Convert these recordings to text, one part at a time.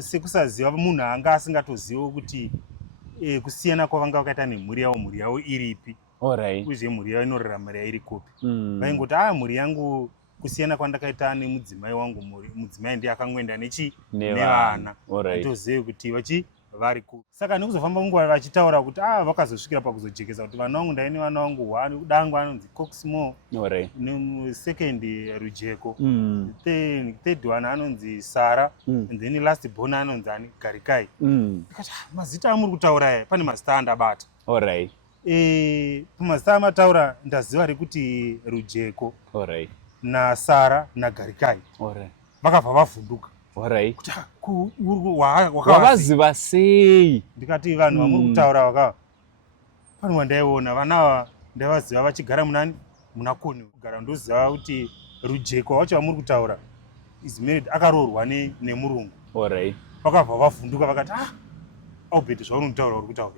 sekusaziva munhu anga asingatoziva kuti kusiyana kwavanga vakaita nemhuri yavo iripi. Uye mhuri yavo inorarama iri kupi. Vaingoti mhuri yangu kusiyana kwandakaita nemudzimai wangu, mudzimai ndiye akangwenda nevana. Tozive kuti vari kupi. Saka nekuzofamba munguva vachitaura kuti vakazosvikira pakuzojekesa kuti vana vangu ndaine vana vangu dangu anonzi Coxmo, second Rujeko, third one anonzi Sara, and then last born anonzi Garikai. Mazita amuri kutaura pane mazita andabata. Pamazita amataura ndaziva rekuti Rujeko na Sara na Garikai vakabva vavhunduka. Wavaziva sei? Ndikati vanhu vamuri kutaura vaka pano wandaiona vanava ndaivaziva vachigara muna Koni kugara ndoziva kuti Rujeko wacho vamuri kutaura is married, akaroorwa nemurungu. Vakabva vavhunduka vakati Albert zvaunontaura uri kutaura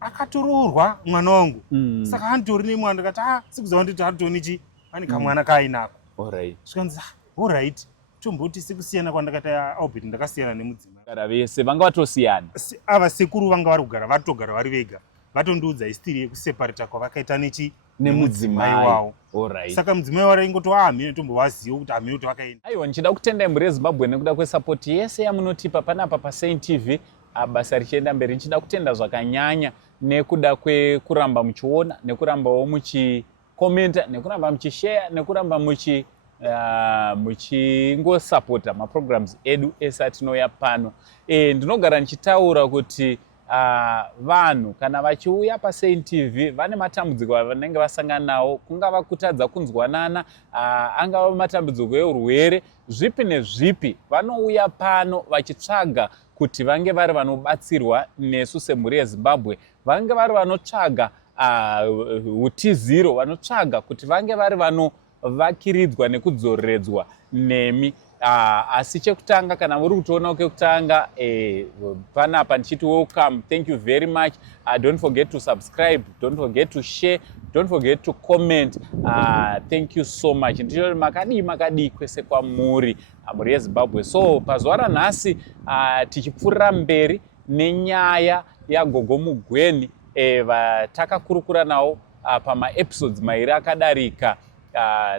akatoroorwa mwana wangu. Saka anditori nemwana. Ndikati sikuziva nditi atonichi pane kamwana kaainako. Zvikanzi alright, tomboti sekusiyana kwandakaita Albert ndakasiyana nemudzimai. Gara vese vanga vatosiyana. Ava sekuru vanga vari kugara vatogara vari vega. Vatondiudza history yekuseparata kwavakaita nemudzimai wavo. Saka mudzimai wavo ingoti hamene tombovaziva kuti hamene kuti vakaenda. Aiwa, ndichida kutenda mhuri yeZimbabwe nekuda kwesapoti yese yamunotipa panapa paSaint TV. Basa richienda mberi. Ndichida kutenda zvakanyanya nekuda kwekuramba muchiona, nekurambawo muchikomenta, nekuramba muchishare, nekuramba muchingosapota maprograms edu ese atinouya pano. Ndinogara ndichitaura kuti vanhu kana vachiuya paSaint TV vane matambudziko avanenge vasangana nawo, kungava kutadza kunzwanana, angava matambudziko eurwere, zvipi nezvipi, vanouya pano vachitsvaga kuti vange vari vanobatsirwa nesu semhuri yeZimbabwe, vange vari vanotsvaga utiziro, vanotsvaga kuti vange vari vanovakiridzwa nekudzoredzwa nemi. Asi chekutanga kana muri kutoona kwekutanga panapa ndichiti welcome, thank you very much. Don't forget to subscribe, don't forget to share, don't forget to comment. Thank you so much. Ndicho makadii kwese kwamuri mhuri yeZimbabwe. So pazuva ranhasi tichipfuurira mberi nenyaya yaGogo Mugweni vatakakurukura nawo pamaepisodes mairi akadarika.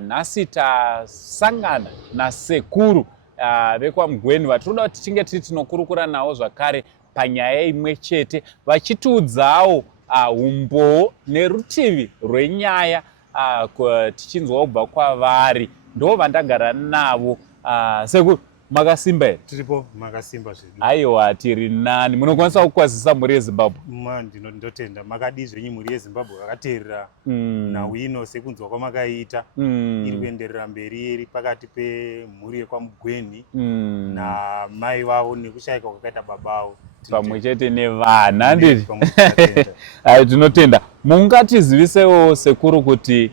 Nhasi tasangana nasekuru vekwaMugweni vatinoda kuti tichinge tiri tinokurukura nawo zvakare panyaya imwe chete, vachitiudzawo umboo nerutivi rwenyaya tichinzwa kubva kwavari. Ndo vandagara navo. Sekuru, makasimba here? Tiripo, makasimba zvedu. Aiwa, tiri nani. Munokwanisa kukwazisa mhuri yeZimbabwe? Ndinotenda makadii zvenyu mhuri yeZimbabwe vakateerera nhau ino sekunzwa kwamakaita. Iri kuenderera mberi iri pakati pemhuri yekwaMugweni namai vavo nekushayika kwakaita baba vavo. Pamwe chete nevana ndiri. Tinotenda. Mungatizivisewo sekuru kuti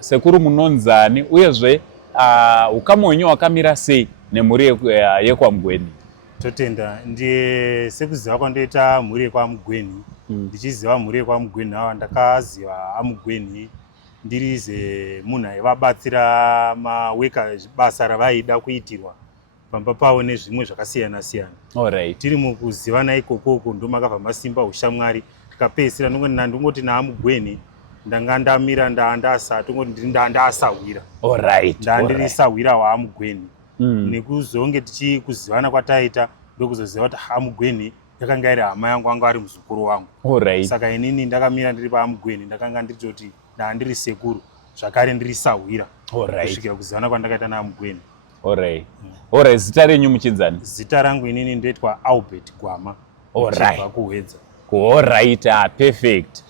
sekuru munonzani uyezve ukamu hwenyu hwakamira sei nemhuri yekwaMugweni? Totenda, ndiye sekuziva kwandoita mhuri yekwaMugweni. Ndichiziva mhuri yekwaMugweni ava ndakaziva aMugweni ndirize munhu aivabatsira maweka basa ravaida kuitirwa pamba pavo nezvimwe zvakasiyana siyana. Tiri mukuzivana ikoko ndomakabva masimba ushamwari. Tikapedzisira ndongoti naAmugweni ndanga ndamira ndaandasa tongoti ndaandasawira. Ndandirisawira waAmugweni. Nekuzonge tichikuzivana kwataita ndokuzoziva kuti aMugweni yakanga iri hama yangu, anga ari muzukuru wangu. Saka inini ndakamira ndiri paAmugweni ndakanga ndichiti ndandiri sekuru zvakare ndirisawira kusvikira kuzivana kwandakaita naAmugweni. Zita renyu muchidzani? Zita rangu inini ndoitwa Albert Gwama. Kuhedza. Perfect.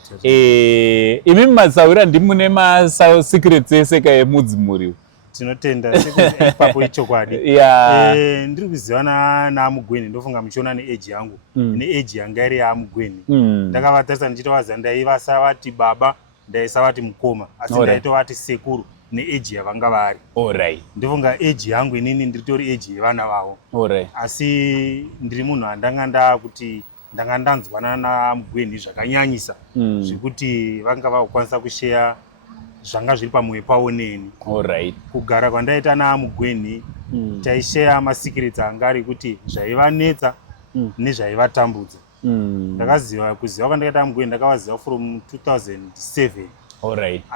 Imi masawira ndimune secrets ese kaemudzimuri. Tinotenda ipapo ichokwadi. Ndiri kuzivana naAmugweni ndofunga muchiona neage yangu. Neage yanga iri yaAmugweni. Ndakavatarisa ndichitovazva ndaivasavati baba, ndaisavati mukoma, asi ndaitovati sekuru neage yavanga vari. Ndofunga age yangu inini ndiritori age yevana vavo. Asi ndiri munhu andanga ndakuti ndanga ndanzwana naAmugweni zvakanyanyisa zvekuti vanga vakukwanisa kushare zvanga zviri pamwoyo pavo neni. Kugara kwandaita naAmugweni taishare masikiriti anga ari kuti zvaivanetsa nezvaivatambudza. Kuziva kwandakaita mugweni ndakavaziva from 2007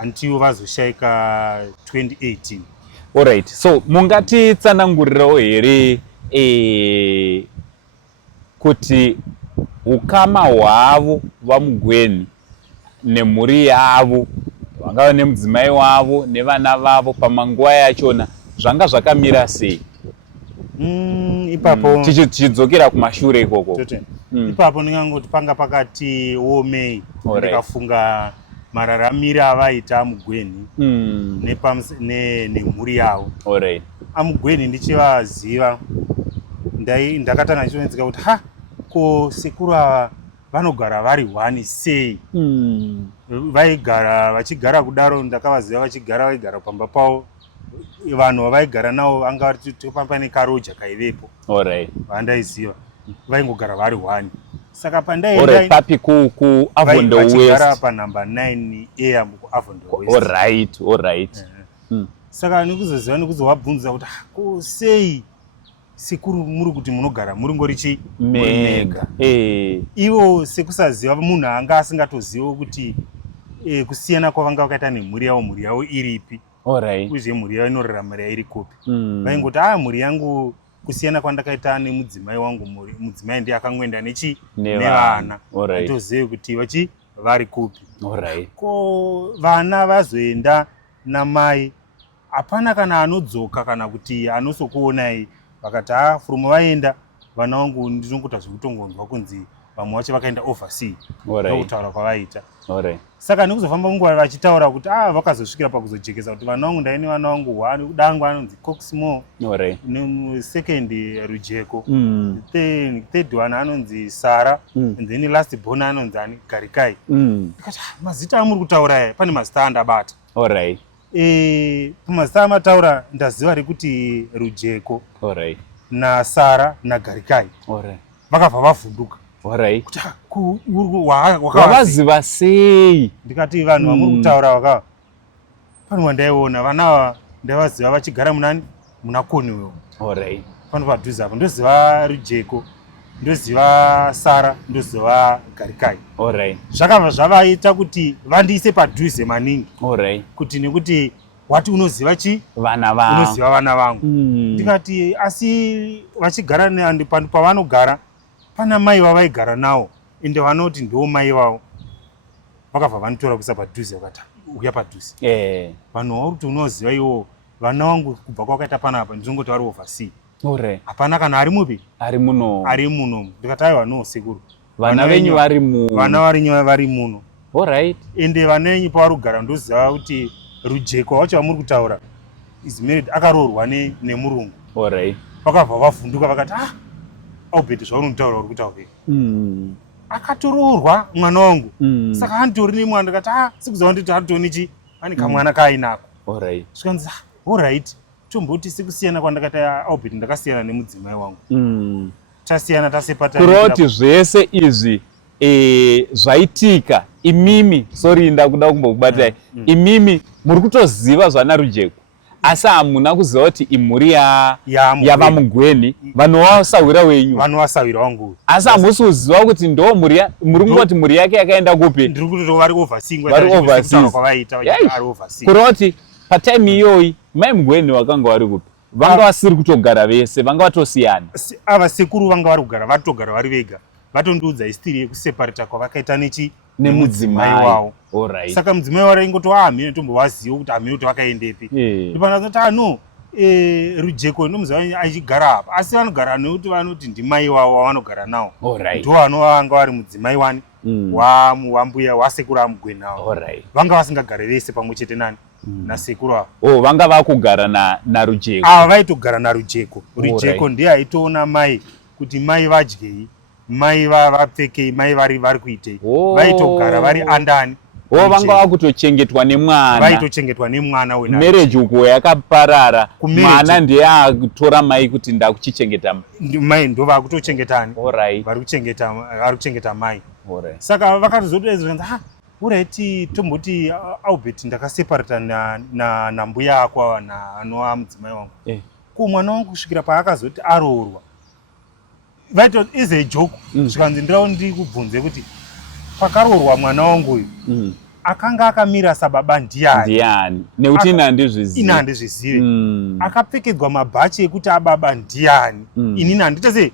until vazoshaika 2018. Alright, so mungatitsanangurirawo here kuti ukama hwavo vamugweni nemhuri yavo, vangava nemudzimai wavo nevana vavo pamanguva yachona zvanga zvakamira sei? Ipapo tichidzokera kumashure ikoko. Ipapo ndingangoti panga pakati omei ndikafunga mararamiro avaita mugweni nemhuri yavo. Amugweni ndichivaziva ndakatanga ndichionidzika kuti ko sekuru ava vanogara vari one sei. Vachigara kudaro ndakavaziva vaigara pamba pavo. Vanhu vavaigara navo vanga vari pane karoja kaivepo vandaiziva vaingogara vari one. Saka papi kuAvondale West vachigara panumber 9 air kuAvondale West. Saka nekuzoziva nekuzovabvunza kuti ko sei sekuru muri kuti munogara muri ngori mega. Ivo sekusaziva munhu anga asingatoziva kuti kusiyana kwavanga vakaita nemhuri yavo iripi. Uye mhuri yavo inoraramira iri kupi. Vaingoti mhuri yangu kusiyana kwandakaita nemudzimai wangu, mudzimai ndiye akangwenda nevana. Atozive kuti vari kupi. Ko vana vazoenda namai hapana kana anodzoka kana kuti anosokuonai vakati from vaenda vana vangu ndinongoita zvekutongonzwa kunzi vamwe vacho vakaenda overseas ndokutaura kwavaita. Saka nekuzofamba munguva vachitaura kuti vakazosvikira pakuzojekesa kuti vana vangu ndaine vana vangu dangu anonzi Coxmo, second Rujeko, third one anonzi Sara, and then last born anonzi Garikai. Ndikati mazita amuri kutaura pane mazita andabata. Pamazita amataura ndaziva rekuti Rujeko naSara naGarikai vakabva vavhunduka. Wavaziva sei? Ndikati vanhu vamuri kutaura pano wandaiona vana ava ndavaziva vachigara muna Cornwall. Pano padhuze apo ndoziva Rujeko, ndoziva Sara, ndoziva Garikai. Zvakabva zvavaita kuti vandiise padhuze maningi kuti nekuti wati unoziva unoziva vana vangu. Ndikati asi vachigara pavanogara pana mai vavaigara navo ende vanoti ndo mai vavo vakabva vanotora kuisa padhuze vakati uya padhuze. Vanhu vari kuti unoziva iwo vana vangu kubva kwakaita panapa ndinongoti vari overseas. Hapana kana ari mupi ari muno. Ndikati aiwa no sekuru vana venyu vari muno. Ende vana venyu pavari kugara ndoziva kuti Rujeko wacho vamuri kutaura is married akaroorwa nemurungu. Vakabva vavhunduka vakati Albert zvaunontaura uri kutaura akatoroorwa mwana wangu. Saka anditori nemwana. Ndikati sikuziva nditi atoni pane kamwana kaainako. Zvikanzi alright tomboti sekusiyana kwandakaita Albert ndakasiyana nemudzimai wangu. Tasiyana tasepata. Kuroti zvese izvi zvaitika imimi sorry ndakuda kumbokubatai imimi muri kutoziva zvana Rujeko asi hamuna kuziva kuti imhuri yavamugweni vanhu vasawira wenyu. Vanhu vasawira wangu. Asi hamusi kuziva kuti ndo muri kungoti mhuri yake yakaenda kupi. Ndiri kuti vari overseas. Kuroti patime iyoyi mai mugweni vakanga vari kupi. Vanga vasiri kutogara vese vanga vatosiyana. Ava sekuru vanga vari kugara vatogara vari vega. Vatondiudza histiri yekuseparata kwavakaita nemudzimai wavo. Saka mudzimai wavo ingoti hamene tombovaziva kuti hamene kuti vakaendepi. Ndipanaoti Rujeko ndomuziva achigara apa asi vanogara nekuti vanoti ndimai wavo wavanogara navo. Ndo vanga vari mudzimai wani wambuya wasekuru amugweni navo. Vanga vasingagare vese pamwe chete nasekuru avo. Vanga vakugara naRujeko. Vaitogara naRujeko. Rujeko ndiye aitoona mai kuti mai vadyei, mai vapfekei, mai vari kuitei. Vaitogara vari andani. Vanga vakutochengetwa nemwana. Vaitochengetwa nemwana wena. Marriage uko yakaparara. Mwana ndiye atora mai kuti ndakuchichengeta mai ndo vakutochengetani. Vari kuchengeta mai. Saka vakatozodedzera uraiti tomboti Albert ndakaseparata nambuya ako anova mudzimai wangu. ko mwana wangu kusvikira paakazoti aroorwa vaita is a joke zvikanzi ndirawo ndiri kubvunze kuti pakaroorwa mwana wangu uyu akanga akamira sababa ndiani nekuti ina handizvizive akapfekedzwa mabhachi ekuti ababa ndiani inini handitese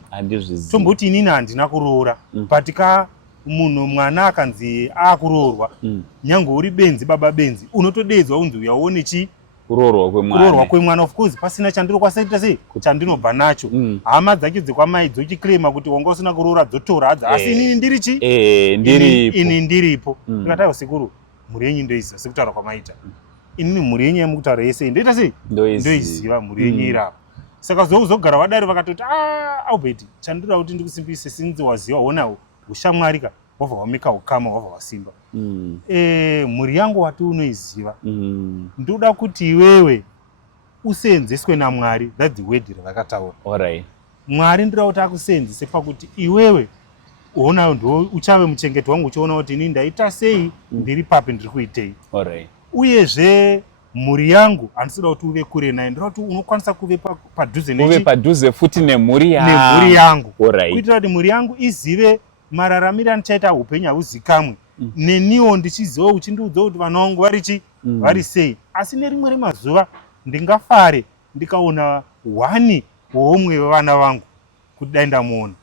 tomboti inini handina kuroora patika munhu mwana akanzi akuroorwa nyange uri benzi baba benzi unotodedzwa unzi uyaone chi kuroorwa kwemwana of course pasina chandinokwasaita sei chandinobva nacho hama dzake dzekwamai dzochiklema kuti wanga usina kuroora dzotora hadza asi inini ndiri chi ini ndiripo ndikataiwa sekuru mhuri yenyu ndoiziva sekutaura kwamaita inini mhuri yenyu yemukutaura yese ndoita sei ndoiziva mhuri yenyu irapa saka zogara vadari vakatoti Albert chandinoda kuti ndikusimbise sinzi waziva wonawo ushamwarika wabva wamika ukama wabva wasimba mhuri yangu wati unoiziva ndoda kuti iwewe useenzeswe naMwari. That's the word rakataura. Mwari ndoda kuti akuseenzese pakuti iwewe uona ndo uchave muchengeti wangu uchiona kuti ini ndaita sei ndiri papi ndiri kuitei. Uyezve mhuri yangu handisida kuti uve kure naye, ndoda kuti unokwanisa kuve padhuze uve padhuze futi nemhuri yangu kuitira kuti mhuri yangu izive mararamiro andichaita upenyu hahuzikamwe neniwo ndichiziva uchindiudza kuti vana vangu vari sei. Asi nerimwe remazuva ndingafare ndikaona hwani hwoumwe wevana vangu kuti dai ndamuona.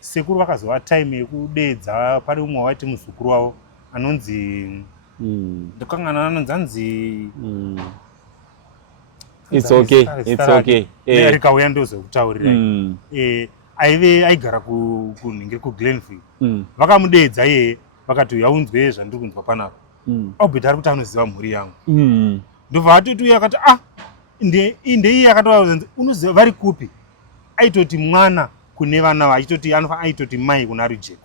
Sekuru vakazova time yekudedza pane umwe waiti muzukuru wavo anonzi ndokangana anonzi anzi it's okay rikauya ndozokutaurirai aigara kunhinge kuGlenfield vakamudedza iye vakati yaunzwe zvandiri kunzwa panapa Albert ari kuti anoziva mhuri yangu ndobva atoti uye akati ndeiye akatova unoziva vari kupi, aitoti mwana kune vana achitoti aitoti mai kuna Rujeko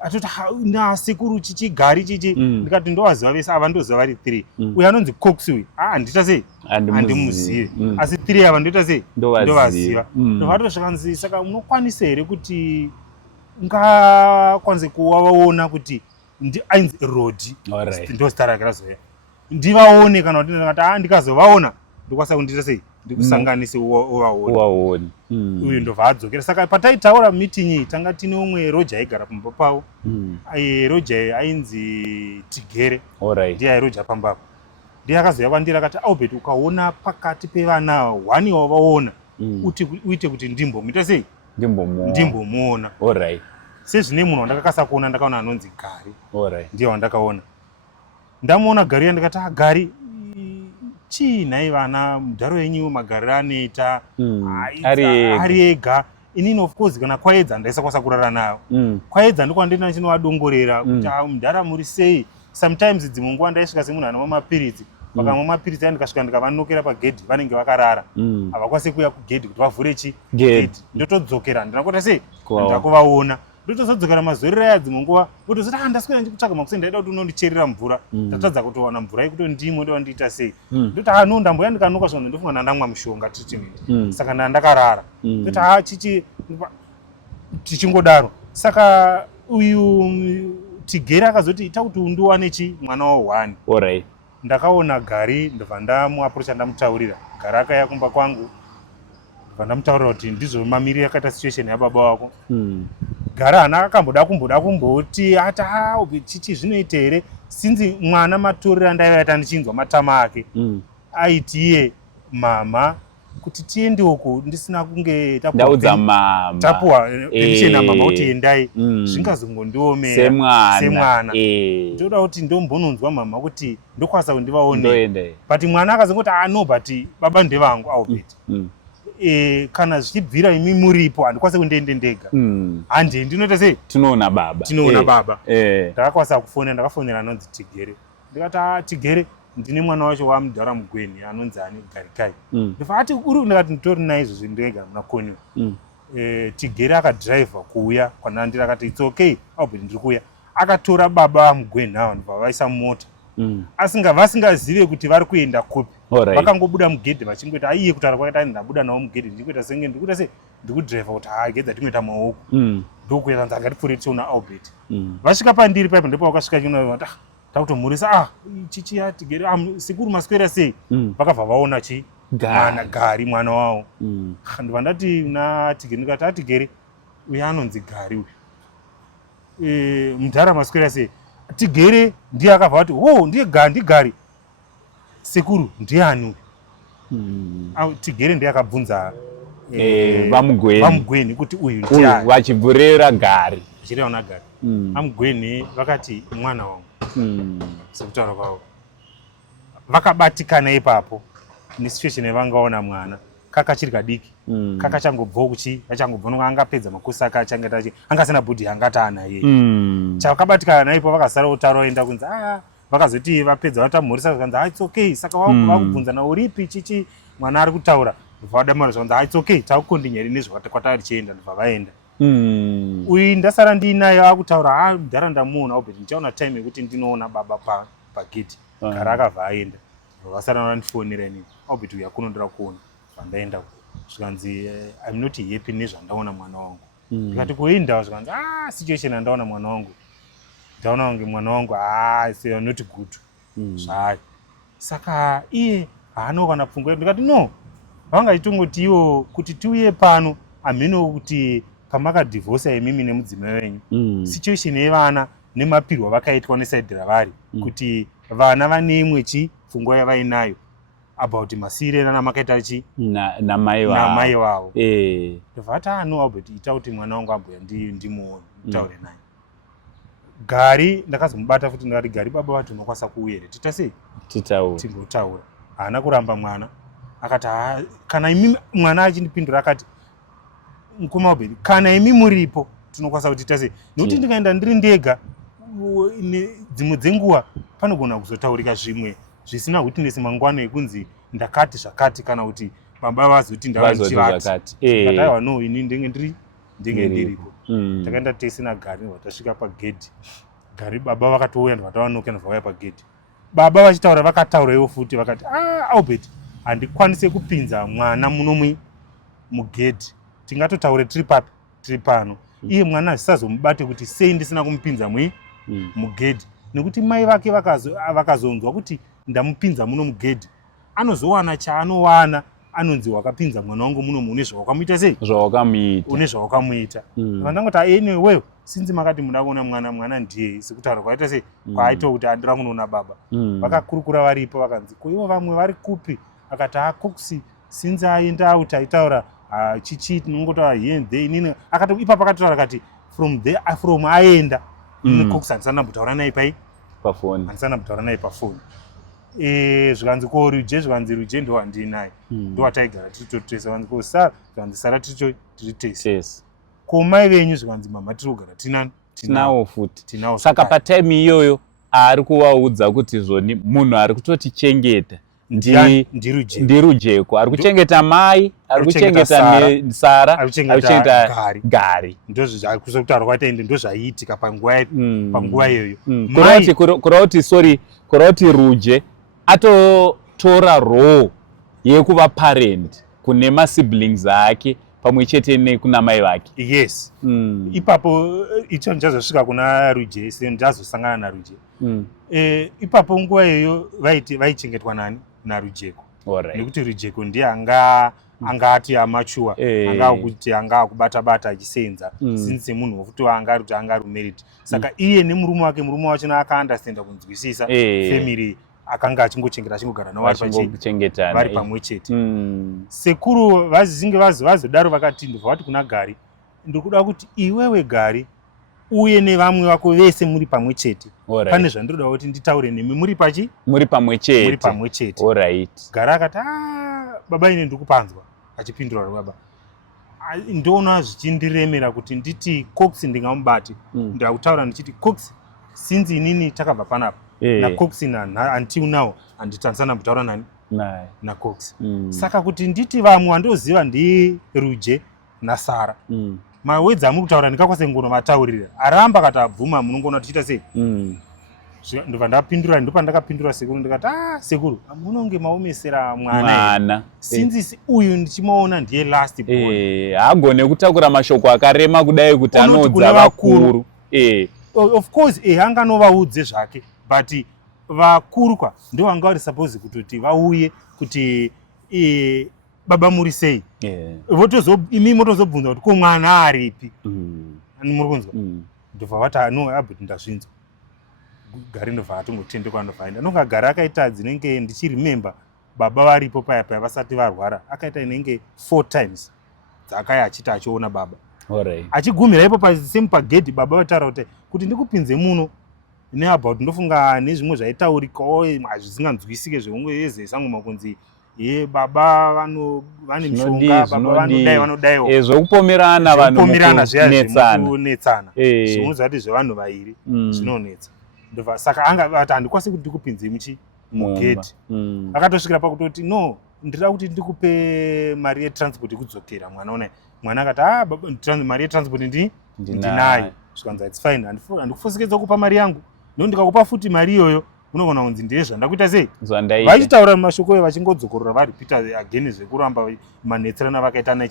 atoti nasekuru chichigari chichi ndikati ndovaziva vese ava ndoziva vari 3 uyo anonzi Cox uyu handita sei handimuzive asi 3 ava ndoita sei ndovaziva ndobva zvakanzi saka unokwanisa here kuti ngakwanise kuvaona kuti ainzi Rodi ndozita rake razoya ndivaone kana kuti ndikati ndikazovaona ndokwanisa kundiita sei ndikusanganise uvaone uyu ndobva adzokera. Saka pataitaura meeting iyi tanga tine umwe Roger aigara pamba pavo Roger ainzi Tigere ndiye Roger pambapo ndiye akazoya kwandiri akati Albert ukaona pakati pevana hwani wavaona uite kuti ndimbomuita sei ndimbomuona sezvine munhu wandakakasa kuona ndakaona anonzi Gari ndiye wandakaona ndamuona Gari yandikati Gari chiinhai vana mudharo yenyu magariro anoita ari ega inini of course kana kwaedza ndaisakwanisa kurara nayo kwaedza ndokwandina chinovadongorera kuti mudhara muri sei. Sometimes dzimwe nguva ndaisvika semunhu anomwa mapiritsi vakamwa mapiritsi andikasvika ndikavanokera pagedhi vanenge vakarara havakwanisi kuuya kugedhi kuti vavhure chigedhi ndotodzokera ndinakota sei ndakuvaona ndotozodzokera mazorero aya dzimwe nguva votozoti ndaswera ndikutsvaga makusei ndaida kuti unondicherera mvura ndatadza kutowana mvura yekuti ndimo ndowandiita sei ndoti no ndamboya ndikanoka zvona ndofunga ndandamwa mushonga treatment saka ndandakarara ndoti chichi tichingodaro. Saka uyu Tigere akazoti ita kuti undiwane chi mwana wa1 ndakaona Gari ndobva ndamuaprocha ndamutaurira Gari akaya kumba kwangu ndobva ndamutaurira kuti ndizvo mamiriro akaita situation yababa wako Gari hana akamboda kumboti hata chichi zvinoita here sinzi mwana matorero andaivaita ndichinzwa matama ake aiti iye mama kuti tiende uko ndisina kunge tapuwa pension mama kuti endai zvingazongondiomera semwana ndoda kuti ndombononzwa mama kuti ndokwanisa kundivaone but mwana akazongoti no but baba ndevangu Albert kana zvichibvira imi muripo handikwanisa kundiende ndega handi ndinoita sei tinoona baba ndakakwanisa kufonera ndakafonera anonzi Tigere ndikati Tigere ndine mwana wacho wamudhara mugweni anonzi ani Garikai ndobva ati uri ndikati nditori naizvozvo ndega munakoniwa Tigere akadhiraivha kuuya kwanandiri akati it's okay Albert ndiri kuuya akatora baba mugweni ava ndobva vaisa mota vasingazive kuti vari kuenda kupi vakangobuda mugedhi vachingoita aiye kutaura kwakaita ndabuda nawo mugedhi ndichingoita senge ndikuita sei ndikudhiraivha kuti gedza tingoita maoko ndokuita nzi angatipfuure tichiona Albert vasvika pandiri paipo ndipo vakasvika chinoati takutomhurisa chichi Tigere sekuru maswera sei vakabva vaona Gari mwana wavo. Ndibva ndati na Tigere ndikati Atigere uyu anonzi Gari uyu. Mudhara maswera sei Tigere ndiye akabva kuti ndiye Gari. Sekuru ndiani uyu? Tigere ndiye akabvunza vamugweni kuti uyu ndiani vachibvurira Gari achireva Gari. Vamugweni vakati mwana wangu sekutaura kwavo vakabatikana ipapo nesituation yavangaona mwana kakachiri kadiki kakachangobvawo achangobva angapedza makosi ake achangeta angasina bhudhi angati anaye chakabatikana naipo vakasara kutaura oenda kunzi vakazoti vapedza vatamhorisa vakanzi it's okay saka vakubvunza na uripi chichi mwana ari kutaura vadamara zvakanzi it's okay takukondinyeri nezvakwatari richienda ndibva vaenda. Uyu ndasara ndiinayo akutaura mudhara ndamuona obeti ndichaona time yekuti ndinoona baba pageti Gara akabva aenda vasara vandifonera inini obeti uyu akunondira kuona zvandaenda zvikanzi I'm not happy nezvandaona mwana wangu. Ndikati kuenda zvikanzi situation yandaona mwana wangu ndaona kunge mwana wangu you're not good zvayo saka iye haana kana pfungwa. Ndikati no vanga chitongoti iwo kuti tiuye pano amhino kuti pamakadivhosa imimi nemudzimai wenyu situation yevana nemapirwa vakaitwa nesaidhi ravari kuti vana vane imwe pfungwa yavainayo about masirera namakaita namai vavo. Ndivati Albert ita kuti mwana wangu amboya ndimuone taure naye. Gari ndakazomubata futi ndikati Gari baba vati unokwanisa kuuya here tiita sei timbotaura. Haana kuramba mwana akati kana imi mwana achindipindura akati mukoma Albert kana imi muripo tinokwanisa kuti tiita sei nekuti ndikaenda ndiri ndega dzimwe dzenguva panogona kuzotaurika zvimwe zvisina witness mangwana ekunzi ndakati zvakati kana kuti baba vazoti ndava ndichivati kataiwa no ini ndenge ndiripo. Takaenda tese naGari vatasvika pagedhi Gari baba vakatouya ndvatavanoka ndvauya pagedhi baba vachitaura vakataura ivo futi vakati Albert handikwanise kupinza mwana muno mugedhi tingatotaure tiri pano iye mwana zvisazomubate kuti sei ndisina kumupinza mugedhi nekuti mai vake vakazonzwa kuti ndamupinza muno mugedhi anozowana chaanowana anonzi wakapinza mwana wangu muno une zvawakamuita sei une zvawakamuita. Vandangoti anyway sinzi makati muda kuona mwana ndiye sekutaura kwaita sei kwaaita kuti andira kunoona baba vakakurukura varipo vakanzi koivo vamwe vari kupi akati Cox sinzi aenda out aitaura chichi tinongotaura here and there inini akati ipapo akataura akati from aenda Cox handisana kutaura naye handisana kutaura naye pafoni. Zvikanzi ko Ruje zvikanzi Ruje ndo handinaye ndo wataigara tiri vanzi ko zvikanzi Sara tiri tese ko mai venyu zvikanzi mama tiri kugara tinawo futi. Saka patime iyoyo ari kuvaudza kuti zvoni munhu ari kutotichengeta ndirujeko ari kuchengeta mai ari kuchengeta Sara ari kuchengeta Gari ndozvakutaura kwaita ende ndozvaiitika panguva iyoyo kurava kuti Ruje atotora role yekuva parent kune masiblings ake pamwe chete nekuna mai vake. Yes. Ipapo icho ndazosvika kuna Ruje ndazosangana naRuje. Ipapo nguva iyoyo vaichengetwa nani naRujeko nekuti Rujeko ndiye angati amachua anga kubata achisenza since munhu wokuti angari kuti anga married saka iye nemurume wacho akaandastanda kunzwisisa family akanga achingochengeta achingogara navo vari pamwe chete. Sekuru vazinge vazodaro vakati ndobva vati kuna Gari ndiri kuda kuti iwewe Gari uye nevamwe vako vese muri pamwe chete pane zvandiroda kuti nditaure nemi muri pamwe chete. Gari akati baba ine ndiri kupanzwa achipindura baba ndoona zvichindiremera kuti nditi Cox ndingamubati ndakutaura ndichiti Cox sinzi inini takabva panapa naCox until now handitarisana kutaura nani naCox saka kuti nditi vamwe vandoziva ndiRuje naSara mawedzi amuri kutaura ndikakwase ngono mataurira aramba akati abvuma munongoona tichiita sei ndobva ndapindura ndopandakapindura sekuru ndikati sekuru munonge maomesera mwana sinzi uyu ndichimaona ndiye last born hagone kutakura mashoko akarema kudai kuti anodza vakuru of course anganovaudze zvake but vakuru ndo vanga vari suppose kutoti vauye kuti baba muri sei, imi motozobvunza kuti ko mwana aripi, muri kunzwa, ndobva vati no Albert ndazvinzwa, gari ndobva atongotende kwandobva aenda. Nongagara akaita dzinenge ndichiremember baba varipo paya paya vasati varwara, akaita inenge 4 times dzakaya achiti achiona baba. Achigumira ipo pasemu pagedhi, baba vataura kuti ndikupinze muno neabout ndofunga nezvimwe zvaitaurikawo hazvisinganzwisike zveungezesa makunzi baba vane mishonga, baba vanodaiwo zvokupomerana vanonetsana zvimwe zvati zvevanhu vaviri zvinonetsa. Saka anga vati handikwanisi kuti ndikupinze mugedhi. Akatosvikira pakutoti no, ndira kuti ndikupe mari yetransport kudzokera mwana unai. Mwana akati mari yetransport ndinayo. Zvikanzi it's fine, handikufosekedza kupa mari yangu, no ndikakupa futi mari iyoyo unogona kunzi ndezvandakuita sei. Vachitaura mumashoko vachingodzokorora varipita again zvekuramba manetserana vakaita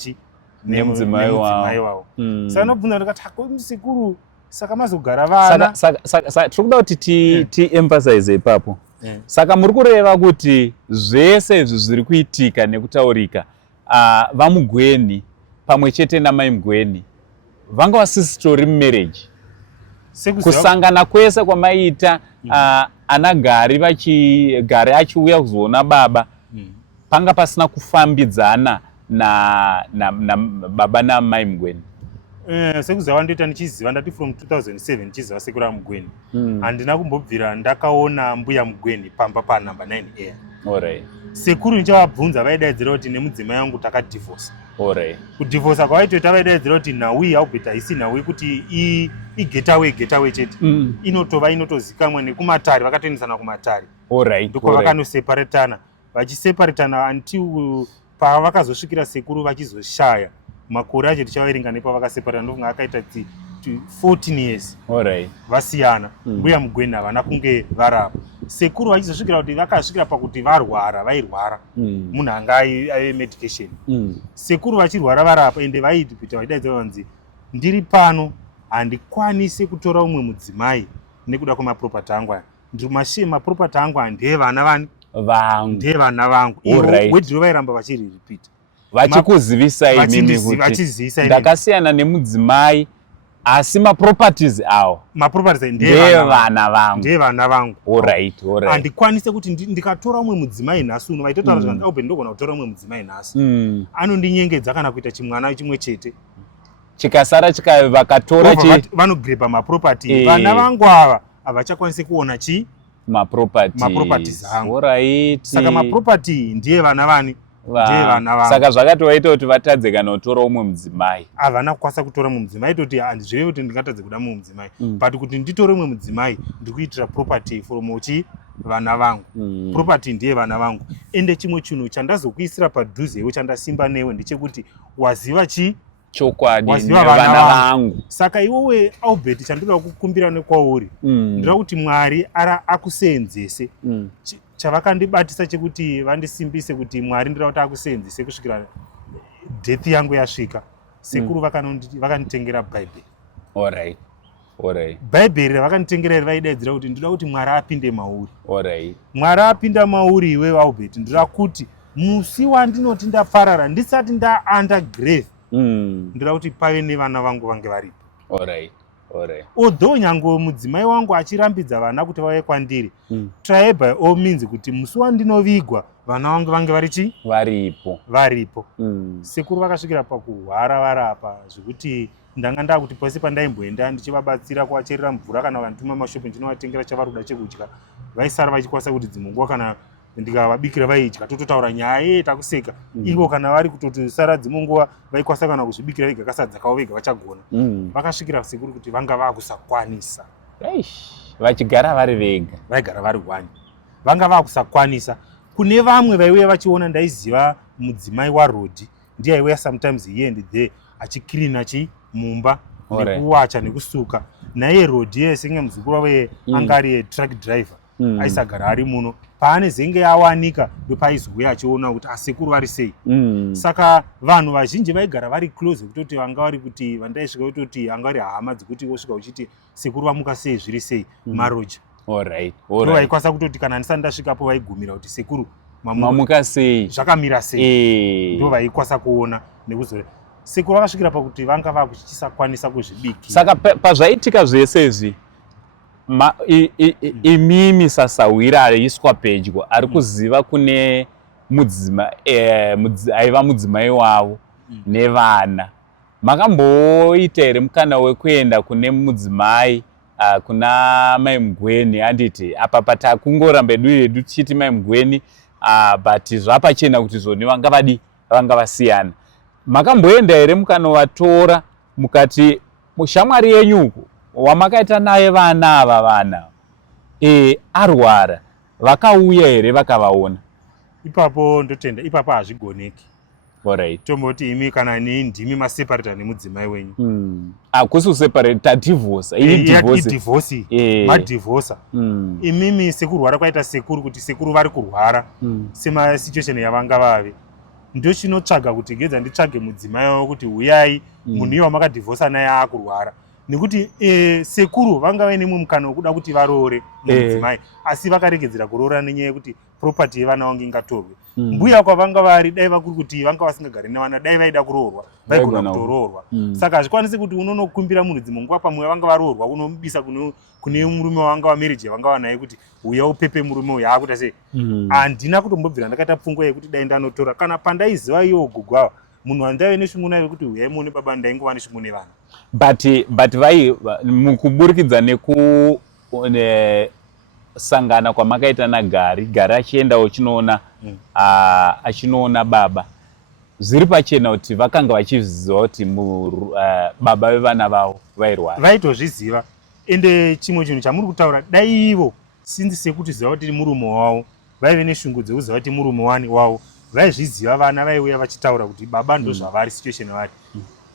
nemudzimai wavo. Saka nobvunza ndikati hako musekuru, saka mazogara vana. Saka tiri kuda kuti tiemphasize ipapo. Saka muri kureva kuti zvese izvi zviri kuitika nekutaurika vamugweni pamwe chete namai mugweni vanga vasisitori mumarriage. Kusangana kwese kwamaita ana Gari achiuya kuzoona baba panga pasina kufambidzana na baba namai mugweni. Sekuziva ndoita ndichiziva, ndati from 2007 ndichiziva sekuru amugweni. Handina kumbobvira ndakaona mbuya mugweni pamba panumber 9A. Sekuru nichavabvunza vaidaidzira kuti nemudzimai yangu takadivorce. Kudhivorsa kwavaitoita vaidaidzira kuti nawi Albert haisi nawi kuti igetaway chete. Inotozikamwa nekumatare, vakatoendesana kumatare. Ndiko vakanoseparatana. Vachiseparatana until pavakazosvikira sekuru vachizoshaya makore acho tichavaverenga nepavakaseparata, ndofunga akaita 14 years vasiyana. Mbuya mugweni havana kunge varapa. Sekuru vachizosvikira kuti vakasvikira pakuti vairwara munhu anga ave medication. Sekuru vachirwara varapa ende vaipita vaidaidzira vanzi ndiri pano handikwanisi kutora umwe mudzimai nekuda kwemaproperty angu aya. Maproperty angu aya ndevana vangu. Wedhiro vairamba vachiriripita vachikuzivisai mimi kuti ndakasiyana nemudzimai asi maproperties awo ndevana vangu. Handikwanise kuti ndikatora umwe mudzimai nhasi uno, vaitotaura zvanzi Albert ndogona kutora umwe mudzimai nhasi, anondinyengedza kana kuita chimwana chimwe chete chikasara vakatora vanogreba maproperty. Vana vangu ava havachakwanisi kuona maproperties angu. Saka maproperty ndiye vana vani. Saka zvakatovaita kuti vatadze kana kutora umwe mudzimai. Havana kukwanisa kutora umwe mudzimai. Aitoti handizvirevi kuti ndingatadze kuda mumwe mudzimai, but kuti nditore umwe mudzimai ndikuitira property from vana vangu. Property ndiye vana vangu. Ende chimwe chinhu chandazokuisira padhuzewo chandasimba newe ndechekuti waziva chokwadi nevana vangu. Saka iwowe Albert, chandoda kukumbira nekwauri, ndira kuti Mwari akuseenzese. Chavakandibatisa chekuti vandisimbise kuti Mwari ndira kuti akuseenzese kusvikira death yangu yasvika. Sekuru vakanditengera Bhaibheri. Bhaibheri ravakanditengera iri vaidaidzira kuti ndira kuti Mwari apinde mauri. Mwari apinda mauri iwe Albert, ndira kuti musi wandinoti ndaparara ndisati ndaanda grave, ndira kuti pave nevana vangu vange varipo. Although nyange mudzimai wangu achirambidza vana kuti vauye kwandiri, try by all means kuti musi wandinovigwa vana vangu vange varipo. Sekuru vakasvikira pakurwara varapa zvekuti ndanga ndakuti pose pandaimboenda ndichivabatsira kuvacherera mvura kana vakandituma mashopu ndinovatengera chavaruda chekudya, vaisara vachikwanisa kuti dzimwe nguva kana ndikavabikira vaidya tototaura nyaya takuseka. Ivo kana vari kutosara dzimwe nguva vaikwanisa kana kuzvibikira vega kasadza kavo vega vachagona. Vakasvikira sekuru kuti vanga vakusakwanisa, vachigara vari vega, vaigara vari 1, vanga vakusakwanisa. Kune vamwe vaiuya vachiona, ndaiziva mudzimai waRodi ndiye aiuya sometimes here and there achikirina mumba nekuwacha nekusuka. Naye Rodi yese senge muzukuru wave anga ari truck driver, aisagara ari muno. Paane zenge awanika ndopaizouya achiona kuti asekuru vari sei. Saka vanhu vazhinji vaigara vari close kutoti vanga vari kuti vandaisvika kutoti anga vari hama dzekuti wosvika uchiti sekuru vamuka sei zviri sei maroja. Vaikwanisa kutoti kana ndisati ndasvikapo vaigumira kuti sekuru mamuka sei, zvakamira sei, ndo vaikwasa kuona nekuzore sekuru vakasvikira pakuti vanga vakuchisakwanisa kuzvibikira. Saka pazvaitika zvese izvi imimi Sasawira aiswa pedyo ari kuziva kune aiva mudzimai wavo nevana. Makamboita here mukana wekuenda kune mudzimai kuna Mai Mugweni handiti apa patakungoramba edu tichiti Mai Mugweni but zvapachena kuti zvoni vanga vasiyana. Makamboenda here mukanovatora mukati shamwari yenyu wamakaita naye vana ava arwara vakauya here vakavaona? Ipapo ndotenda ipapo hazvigoneki. Alright. Tomboti imi kana ndimi maseparata nemudzimai wenyu. Hakusi kuseparate, tadivorce. Divorce. Madivorsa. Imimi sekurwara kwaita sekuru kuti sekuru vari kurwara sema situation yavanga vave. Ndo chinotsvaga kuti gedza nditsvage mudzimai wavo kuti uyai munhu iye wamakadhivorsa naye akurwara. Nekuti sekuru vanga vaine mumukana wekuda kuti varoore mudzimai asi vakaregedzera kuroora nenyaya yekuti property yevana vangu ingatorwe. Mbuya kwavanga vari dai vakuri kuti vanga vasingagari nevana dai vaida kuroorwa vaigona kutoroorwa. Saka hazvikwanisi kuti unonokumbira munhu dzimwe nguva pamwe vanga varoorwa unomubisa kune murume wavanga wamarriage yavanga vanaye kuti uya upepe murume uyu akuita sei. Handina kutombobvira ndakaita pfungwa yekuti dai ndanotora kana pandaiziva iyo gogo ava munhu wandaive neshungu naye kuti uyai muone baba ndaingova neshungu nevana. But vai mukuburikidza sangana kwamakaita naGari achiendawo achinoona baba, zviri pachena kuti vakanga vachiziva kuti baba vevana vavo vairwara. Vaitozviziva. Ende chimwe chinhu chamuri kutaura dai ivo sinzi sekuti ziva kuti murume wavo vaive neshungu dzekuziva kuti murume wavo vaizviziva vana vaiuya vachitaura kuti baba ndo zvavari situation vari.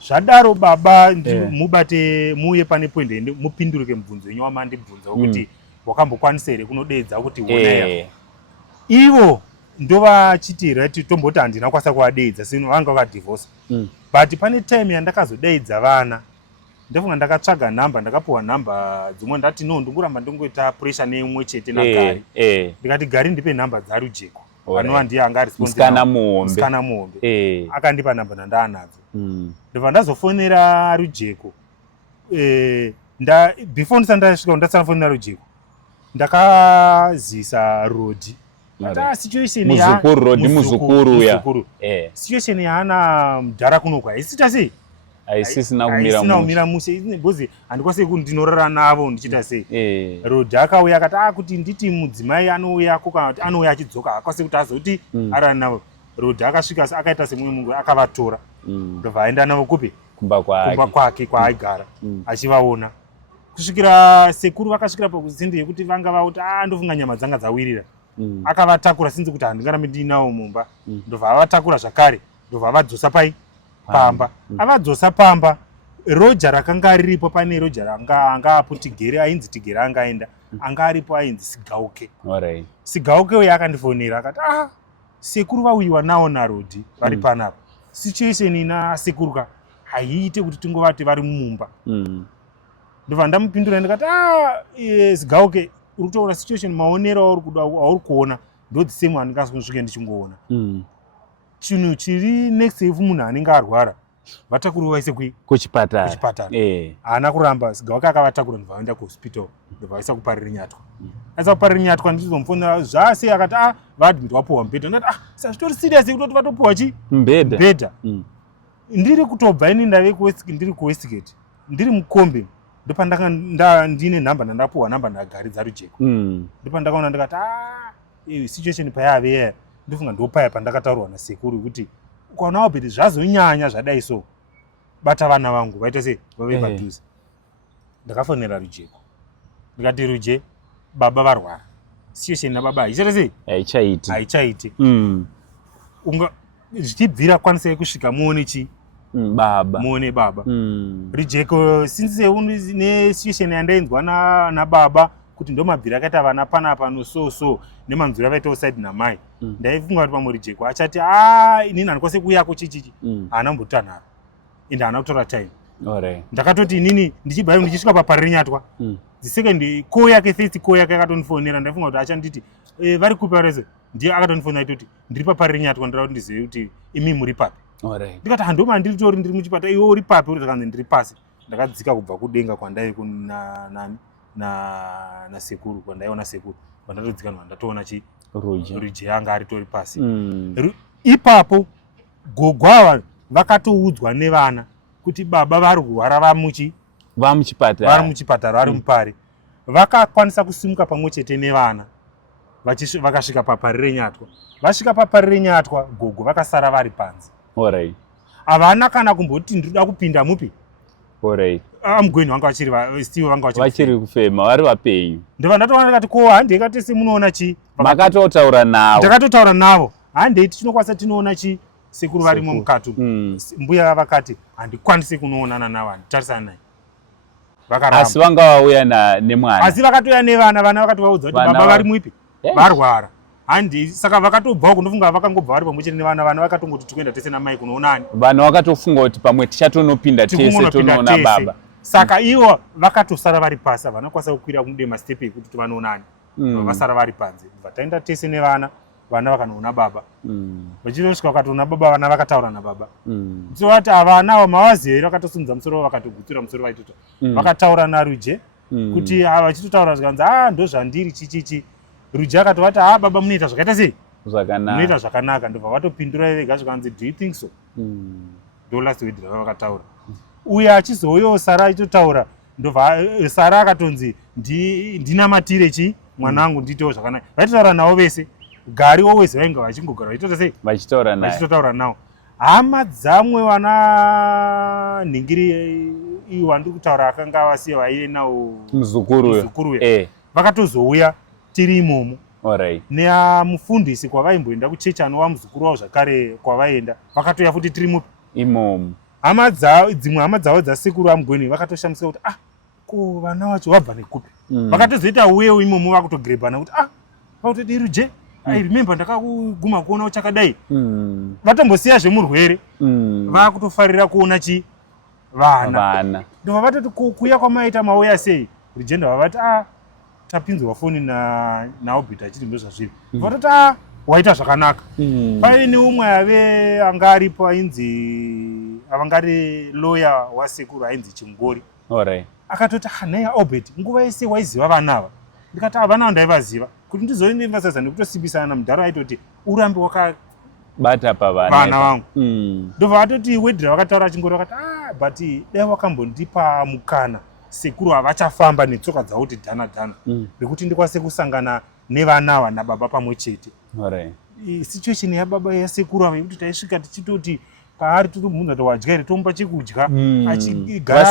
Zvadaro baba mubate muuye pane point ende mupinduruke mubvunzo wenyu wamandibvunza wekuti wakambokwanisa here kunodeedza kuti wonaya. Ivo ndo vachiti right tomboti handina kwasa kuvadeedza sino vanga vadivorce. But pane time yandakazodeedza vana ndofunga ndakatsvaga nhamba ndakapuwa nhamba dzimwe ndati no ndinguramba ndingoita pressure neimwe chete naGari. Ndikati Gari ndipe nhamba dzaRujeko anova ndiye anga musikana muhombe. Akandipa nhamba ndandaanadzo. Ndobva ndazofonera Rujeko. Before ndisandasvika ndatsanafonera Rujeko ndakazisa Rodi. Muzukuru situation yaana mudhara kunokwa haisita sei, haisisina kumira mushe because handikwanisi kuti ndinorara navo ndichita sei. Rodi akauya akati kuti nditi mudzimai anouya kana kuti anouya achidzoka hakwanisi kuti azoti arara navo. Rodi akasvika akaita semumwe munhu akavatora ndobva aenda navo kupi kumba kwake kwaaigara achivaona kusvikira sekuru vakasvikira pakusindi yekuti vanga vauti ndofunga nyama dzanga dzawirira. Akavatakura sinzi kuti handingarambe ndinawo mumba. Ndobva avatakura zvakare ndobva avadzosa pamba. Avadzosa pamba roja rakanga riripo pane roja anga apo Tigere ainzi Tigere anga aenda anga aripo ainzi Sigauke. Sigauke uyo akandifonera akati sekuru vauyiwa nawo naRodi vari panapa. Situation ina sekuruka haiite kuti tingovati vari mumba. Ndobva ndamupindura ndikati Sigauke uri kutoona situation maonero auri kuona ndo same handingasvike ndichingoona. Chinhu chiri next if munhu anenge arwara vatakuru vaise kuchipatara. Haana kuramba. Sigauke akavatakura ndobva vaenda kuhospital ndobva vaisa kuparire Nyatwa. Aisa kuparire Nyatwa ndichizomufonera zvase akati vaadmit wapuwa mubhedha. Ndati sazvitori serious kutoti vatopuwa mubhedha. Ndiri kutobva ini ndave ndiri kuWestgate ndiri mukombe ndopandanga ndine nhamba ndandapuwa nhamba naGari dzaRujeko. Ndopandakaona ndikati situation payave ndofunga ndopaya pandakataurwa nasekuru kuti ukaonawo bhedhi zvazonyanya zvadai so bata vana vangu vaita sei vave padhuze. Ndakafonera Rujeko ndikati Ruje baba varwara. Situation nababa haichaita sei haichaiti. Zvichibvira kwanisai kusvika muone muone baba. Rujeko since nesituation yandainzwa nababa kuti ndomabvira akaita vana panapa noso nemanzwira avaita uside namai ndaifunga kuti pamwe Rujeko achati inini handikwanisi kuuyako chichichi haana mbotanhara ende haana kutora time ndakatoti inini ndichibva ndichisvika paParirenyatwa the ko yake first ko yake akatonifonera ndaifunga kuti achanditi vari kupa rese ndiye akatonifonera kuti ndiri paParirenyatwa ndoda kuti ndizive kuti imi muri papi. Ndikati handoma ndiritori ndiri muchipata iwe uri papi uri takanzi ndiri pasi. Ndakadzika kubva kudenga kwandai na sekuru kwandaiona sekuru kwandatodzika ndatoona ruje yanga aritori pasi. Ipapo gogwava vakatoudzwa nevana kuti baba vari kurwara vamuchipatara vari mupari. Vakakwanisa kusimuka pamwe chete nevana vakasvika paParirenyatwa. Vasvika paParirenyatwa gogo vakasara vari panze. Havana kana kumboti ndinoda kupinda mupi. Amugweni vanga vachiri kufema vari vapenyu. Ndova ndatoona ndikati ko handei katese munoona chi. Makatotaura navo. Ndakatotaura navo. Handei tinokwanisa tinoona chi sekuru varimo mukati. Mbuya vakati handikwanisi kunoonana navo handitarisana naye. Vakaramba. Asi vanga vauya nemwana. Asi vakatouya nevana vakati vaudza kuti baba vari muipi varwara. Handei saka vakatobvawo kundofunga vakangobva vari pamwe chete nevana vakatongoti tikuenda tese namai kunoonani. Vanhu vakatofunga kuti pamwe tichatonopinda tese tonoona baba. Saka ivo vakatosara vari pasi havana kwanisa kukwira kudema step yekuti tivanoonani. Vasara vari panze. Vataenda tese nevana vakanoona baba. Vachitosvika vakatoona baba vana vakataura nababa. Tivati havana mavazi here vakatosimudza musoro vakatogutsira musoro vaitota. Vakataura naruje kuti vachitotaura zvikanzi ndozvandiri chichichi. Ruje akatovati baba munoita zvakaita sei? Munoita zvakanaka. Ndobva vatopindura vega zvikanzi do you think so? Ndo last word ravakataura. Uye achizouyawo Sara achitotaura ndobva Sara akatonzi ndinamatire chi mwanangu nditewo zvakanaka. Vaitotaura navo vese. Gariwo wese vainga vachingogara vachitoita sei? Vachitotaura navo. Hama dzamwe wana nhingiri iwo wandiri kutaura akanga vasiya vaive nawo muzukuru vakatozouya tiri imomo. Neamufundisi kwavaimboenda kuchechi anova muzukuru wavo zvakare kwavaenda vakatoya futi tiri mupi imomo. Dzimwe hama dzavo dzasekuru amugweni vakatoshamisika kuti ko vana vacho vabva nekupi. Vakatozoita uyewo imomo vakutogirebhana kuti vakutoti Ruje I remember ndakaguma kuona uchakadai. Vatombosiya zvemurwere vakutofarira kuona chi vana. Ndobva vatoti kuuya kwamaita mauya sei. Ruje ndobva vati tapinzwa foni naObit achiti ndozvazviri. Vatoti waita zvakanaka. Paine umwe ave anga aripo avangari lawyer wasekuru ainzi Chingori. Akatoti nhai Obit nguva yese waiziva vanava. Ndikati vanava ndaivaziva kuti ndizoinevasazana nekutosimbisana namudhara aitoti urambe wakabata pavana vangu. Ndobva vatoti wedhira vakataura Chingori vakati but dai wakambondipa mukana sekuru havachafamba netsoka dzavo kuti dhana nekuti ndikwanise kusangana nevanava nababa pamwe chete. Situation yababa yasekuru ava yekuti taisvika tichitoti paari totomubvunza kuti wadya here tomupa chekudya achigara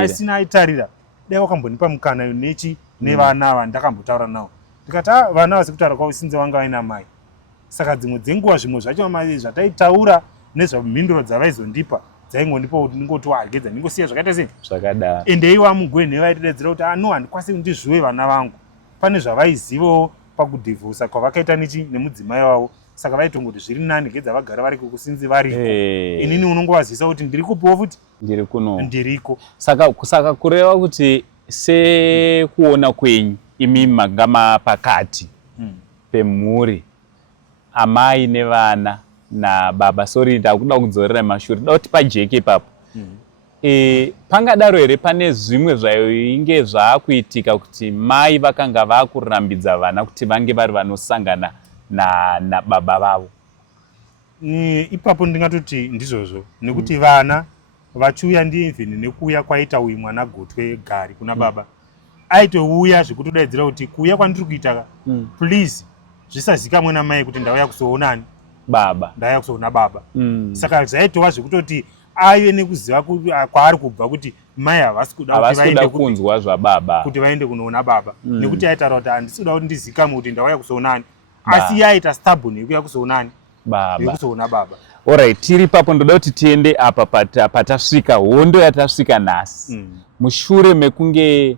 asina aitarira. Dai wakambonipa mukana nevanava ndakambotaura navo. Ndikati vana vasekutaura kwavo sinze vanga vaina mai. Saka dzimwe dzenguva zvimwe zvacho zvataitaura nezvamhinduro dzavaizondipa dzaingondipa kuti ndingoti wagedza ndingosiya zvakaita sei zvakadaro. Ende ivo amugweni vaitidedzera kuti handikwanisi ndizviwe vana vangu. Pane zvavaizivawo pakudhivhosa kwavakaita nemudzimai wavo. Saka vaitongoti zviri nani gedza vagara vari kukusinzi variko. Inini unongovazivisa kuti ndirikupowo futi ndiriko. Saka kureva kuti sekuona kwenyu imi manga mapakati pemhuri amai nevana nababa. Sorry ndakuda kudzorera mashure da kuti pajeke ipapo. Pangadaro here pane zvimwe zvainge zvaakuitika kuti mai vakanga vakurambidza vana kuti vange vari vanosangana nababa vavo? Ipapo ndingatoti ndizvozvo nekuti vana vachiuya ndivhini nekuuya kwaita uyu mwana Gotwe Gari kuna baba aitouya zvekutodaidzira kuti kuuya kwandiri kuita please zvisazikamwe namai kuti ndauya kuzoonani baba, ndauya kuzoona baba. Saka zvaitova zvekutoti aive nekuziva kwaari kubva kuti mai havasi kuda kunzwa zvababa kuti vaende kunoona baba nekuti aitaura kuti handisi kuda kuti ndizikamwe kuti ndauya kuzoonani asi yaita stubborn yekuya kuzoonani yekuzoona baba. Alright, tiri papo ndoda kuti tiende apa patasvika hondo yatasvika nhasi. Mushure mekunge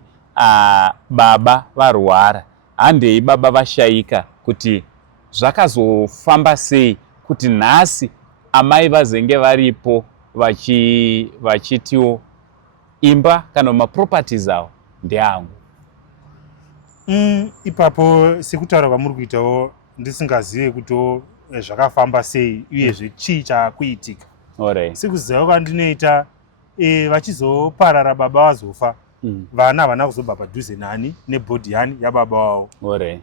baba varwara handei baba vashayika kuti zvakazofamba sei kuti nhasi amai vazenge varipo vachitiwo imba kana maproperties avo ndeangu. Ipapo sekutaura kwamuri kuitawo ndisingazive kutiwo zvakafamba sei uyezve chii chakuitika. Sekuziva kwandinoita vachizoparara baba vazofa, vana havana kuzobva padhuze nani nebhodhi yani yababa wavo,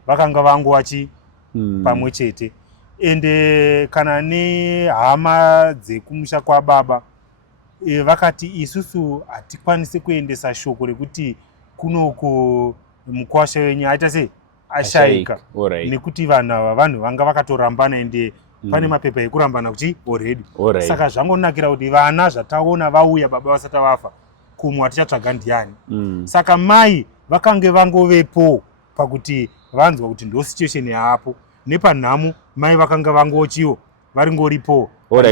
vakanga vangu pamwe chete. Ende kana nehama dzekumusha kwababa vakati isusu hatikwanisi kuendesa shoko rekuti kunoko mukwasha wenyu aita sei ashayika, nekuti vanhu vanga vakatorambana ende pane mapepa ekurambana kuti already. Saka zvangonakira kuti vana zvataona vauya baba vasati vafa, kumwe hatichatsvaga ndiani. Saka mai vakange vangovepo pakuti vanzwa kuti ndo situation yaapo. Nepanhamo mai vakanga vangochiwo varingoripo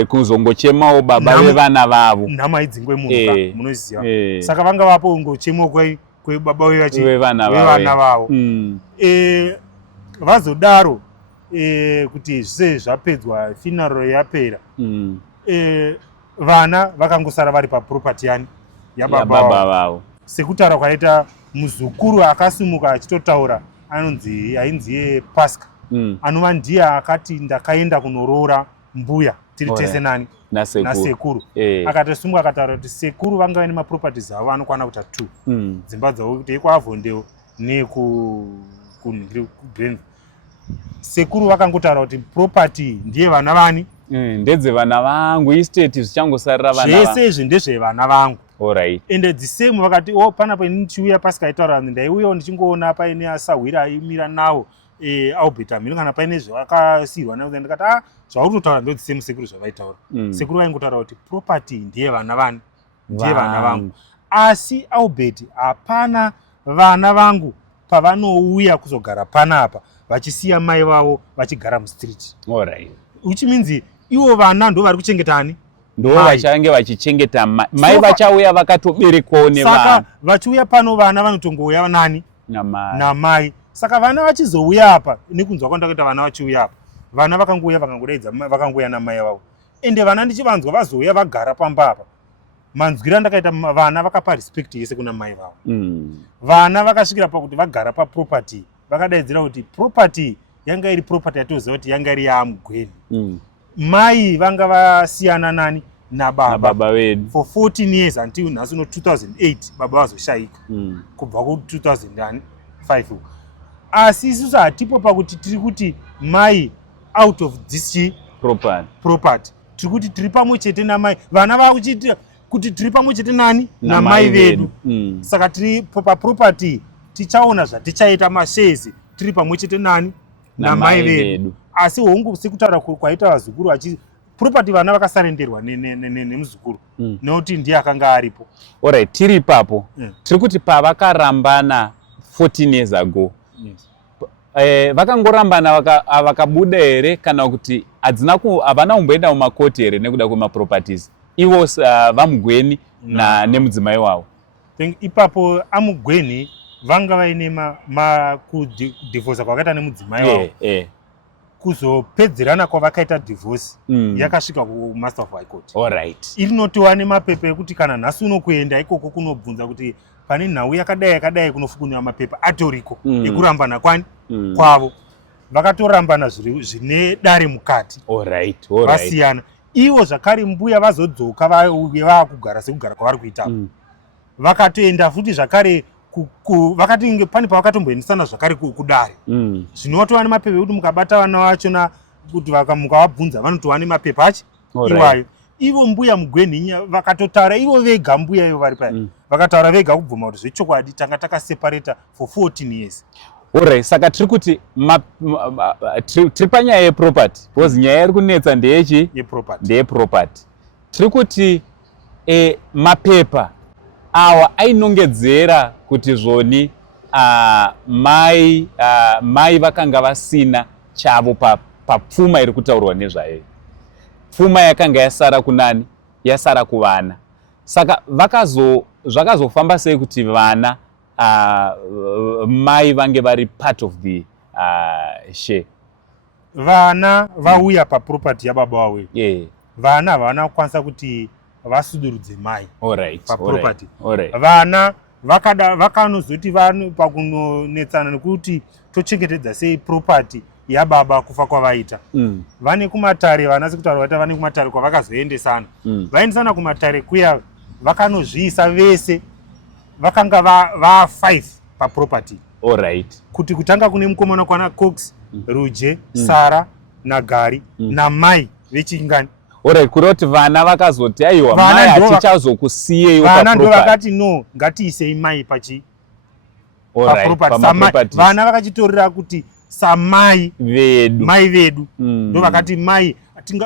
kuzongochemawo baba vevana vavo, nhama idzingwe munhu munoziva. Saka vanga vapo ngochemawo kwebaba vevana vavo. Vazodaro kuti zvise zvapedzwa, funeral yapera, vana vakangosara vari paproperty yani yababa vavo. Sekutaura kwaita muzukuru akasimuka achitotaura ainzi Pasca, anova ndiye akati ndakaenda kunoroora mbuya tiri tese nani nasekuru. Akatosimuka akataura kuti sekuru vanga vaine maproperties avo anokwana kuita 2, dzimba dzavo kuti ekuavhondeo nekuGrenville. Sekuru vakangotaura kuti property ndiye vana vani, ndedze vana vangu, estate zvichangosarira vana zvese izvi ndezvevana vangu. Ende dzisemu vakati panapo ini ndichiuya Pasika aitaura ndaiuyawo ndichingoona paine asahwira aimira nawo Albert Amino kana paine zvakasiyirwa nawo. Ndikati zvauri kutotaura ndo dzisemu sekuru zvavaitaura. Sekuru vaingotaura kuti property ndiye vana vani, ndiye vana vangu. Asi Albert, hapana vana vangu pavanouya kuzogara panapa vachisiya mai vavo vachigara mustreet. Which means ivo vana ndo vari kuchengetani, ndo vachange vachichengeta mai vachauya vakatoberekwawo nevana. Saka vachiuya pano vana vanotongouya nani namai. Saka vana vachizouya apa, nekunzwa kwandakaita vana vachiuya apa, vana vakangouya vakangodaidza vakangouya namai vavo. Ende vana ndichivanzwa vazouya vagara pamba apa, manzwira ndakaita vana vakapa respect yese kuna mai vavo. Vana vakasvikira pakuti vagara paproperty vakadaidzira kuti property yanga iri property yatoziva kuti yanga iri yaMugweni. Mai vanga vasiyana nani nababa vedu for 14 years until nhasi no 2008 baba vazoshayika kubva ku2005. Asi isusu hatipo pakuti tiri kuti mai out of this property, tiri kuti tiri pamwe chete namai. Vana vakuchita kuti tiri pamwe chete nani namai vedu. Saka tiri paproperty tichaona zvatichaita mashares tiri pamwe chete nani namai vedu. Asi hongu sekutaura kwaita vazukuru property vana vakasarenderwa nemuzukuru nekuti ndiye akanga aripo. Tiri ipapo tiri kuti pavakarambana 14 years ago, vakangorambana vakabuda here kana kuti havana kumboenda mumakoti here nekuda kwemaproperties ivo vaMugweni nemudzimai wavo? Ipapo aMugweni vanga vaine kudivhosa kwakaita nemudzimai wavo. Kuzopedzerana kwavakaita divorce yakasvika kuMaster of High Court. Irinotiwa nemapepa ekuti kana nhasi unokuenda ikoko kunobvunza kuti pane nhau yakadai kunofukunwa mapepa atoriko ekurambana kwavo. Vakatorambana zvine dare mukati vasiyana. Ivo zvakare mbuya vazodzoka vakugara sekugara kwavari kuita, vakatoenda futi zvakare vakati pane pavakatomboendesana zvakare kudare. Zvinotova nemapepa ekuti mukabata vana vachona kuti mukavabvunza vanotova nemapepa iwayo. Ivo mbuya Mugweni vakatotaura ivo vega, mbuya ivo vari paya vakataura vega kubvuma kuti zvechokwadi tanga takaseparata for 14 years. Saka tiri kuti tiri panyaya yeproperty, because nyaya iri kunetsa ndeyeproperty. Tiri kuti mapepa awa ainongedzera kuti zvoni mai vakanga vasina chavo papfuma iri kutaurwa nezvayo. Pfuma yakanga yasara kunani? Yasara kuvana. Saka zvakazofamba sei kuti vana mai vange vari part of the share? Vana vauya paproperty yababa wawe. Vana havana kukwanisa kuti vasudurudze mai paproperty. Vana vakanozoti pakunonetsana nekuti tochengetedza sei property yababa kufa kwavaita. Vane kumatare, vanasi kutaura kuti vane kumatare kwavakazoendesana. Vaendesana kumatare kuya vakanozviisa vese vakanga va5 paproperty. Kuti kutanga kune mukomana kwana Cox, Ruje, Sara naGari namai vechingani. Kuri kuti vana vakazoti aiwa mai hatichazokusiyei paproperty. Vana ndo vakati no, ngatiisei mai paproperty. Vana vakachitorera kuti samai vedu, mai vedu. Ndo vakati mai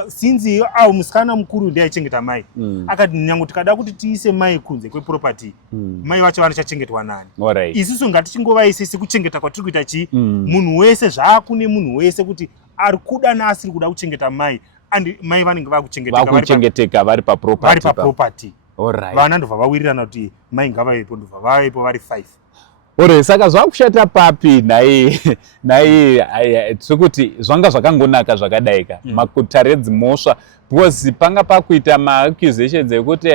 sinzi au musikana mukuru ndiye aichengeta mai. Akati nyangu tikada kuti tiise mai kunze kweproperty. Mai vacho vanachachengetwa nani? Isusu ngatichingovaise sekuchengeta kwatiri kuita chi munhu wese zvakune munhu wese kuti ari kuda naasiri kuda kuchengeta mai. Andi mai vanenge vakuchengeteka vari paproperty. Vana ndobva vawirirana kuti mai ngavavepo, ndobva vavepo vari 5. Saka zvakushata papi nai sokuti zvanga zvakangonaka zvakadaika makutare dzimhosva because panga pakuita maaccusations ekuti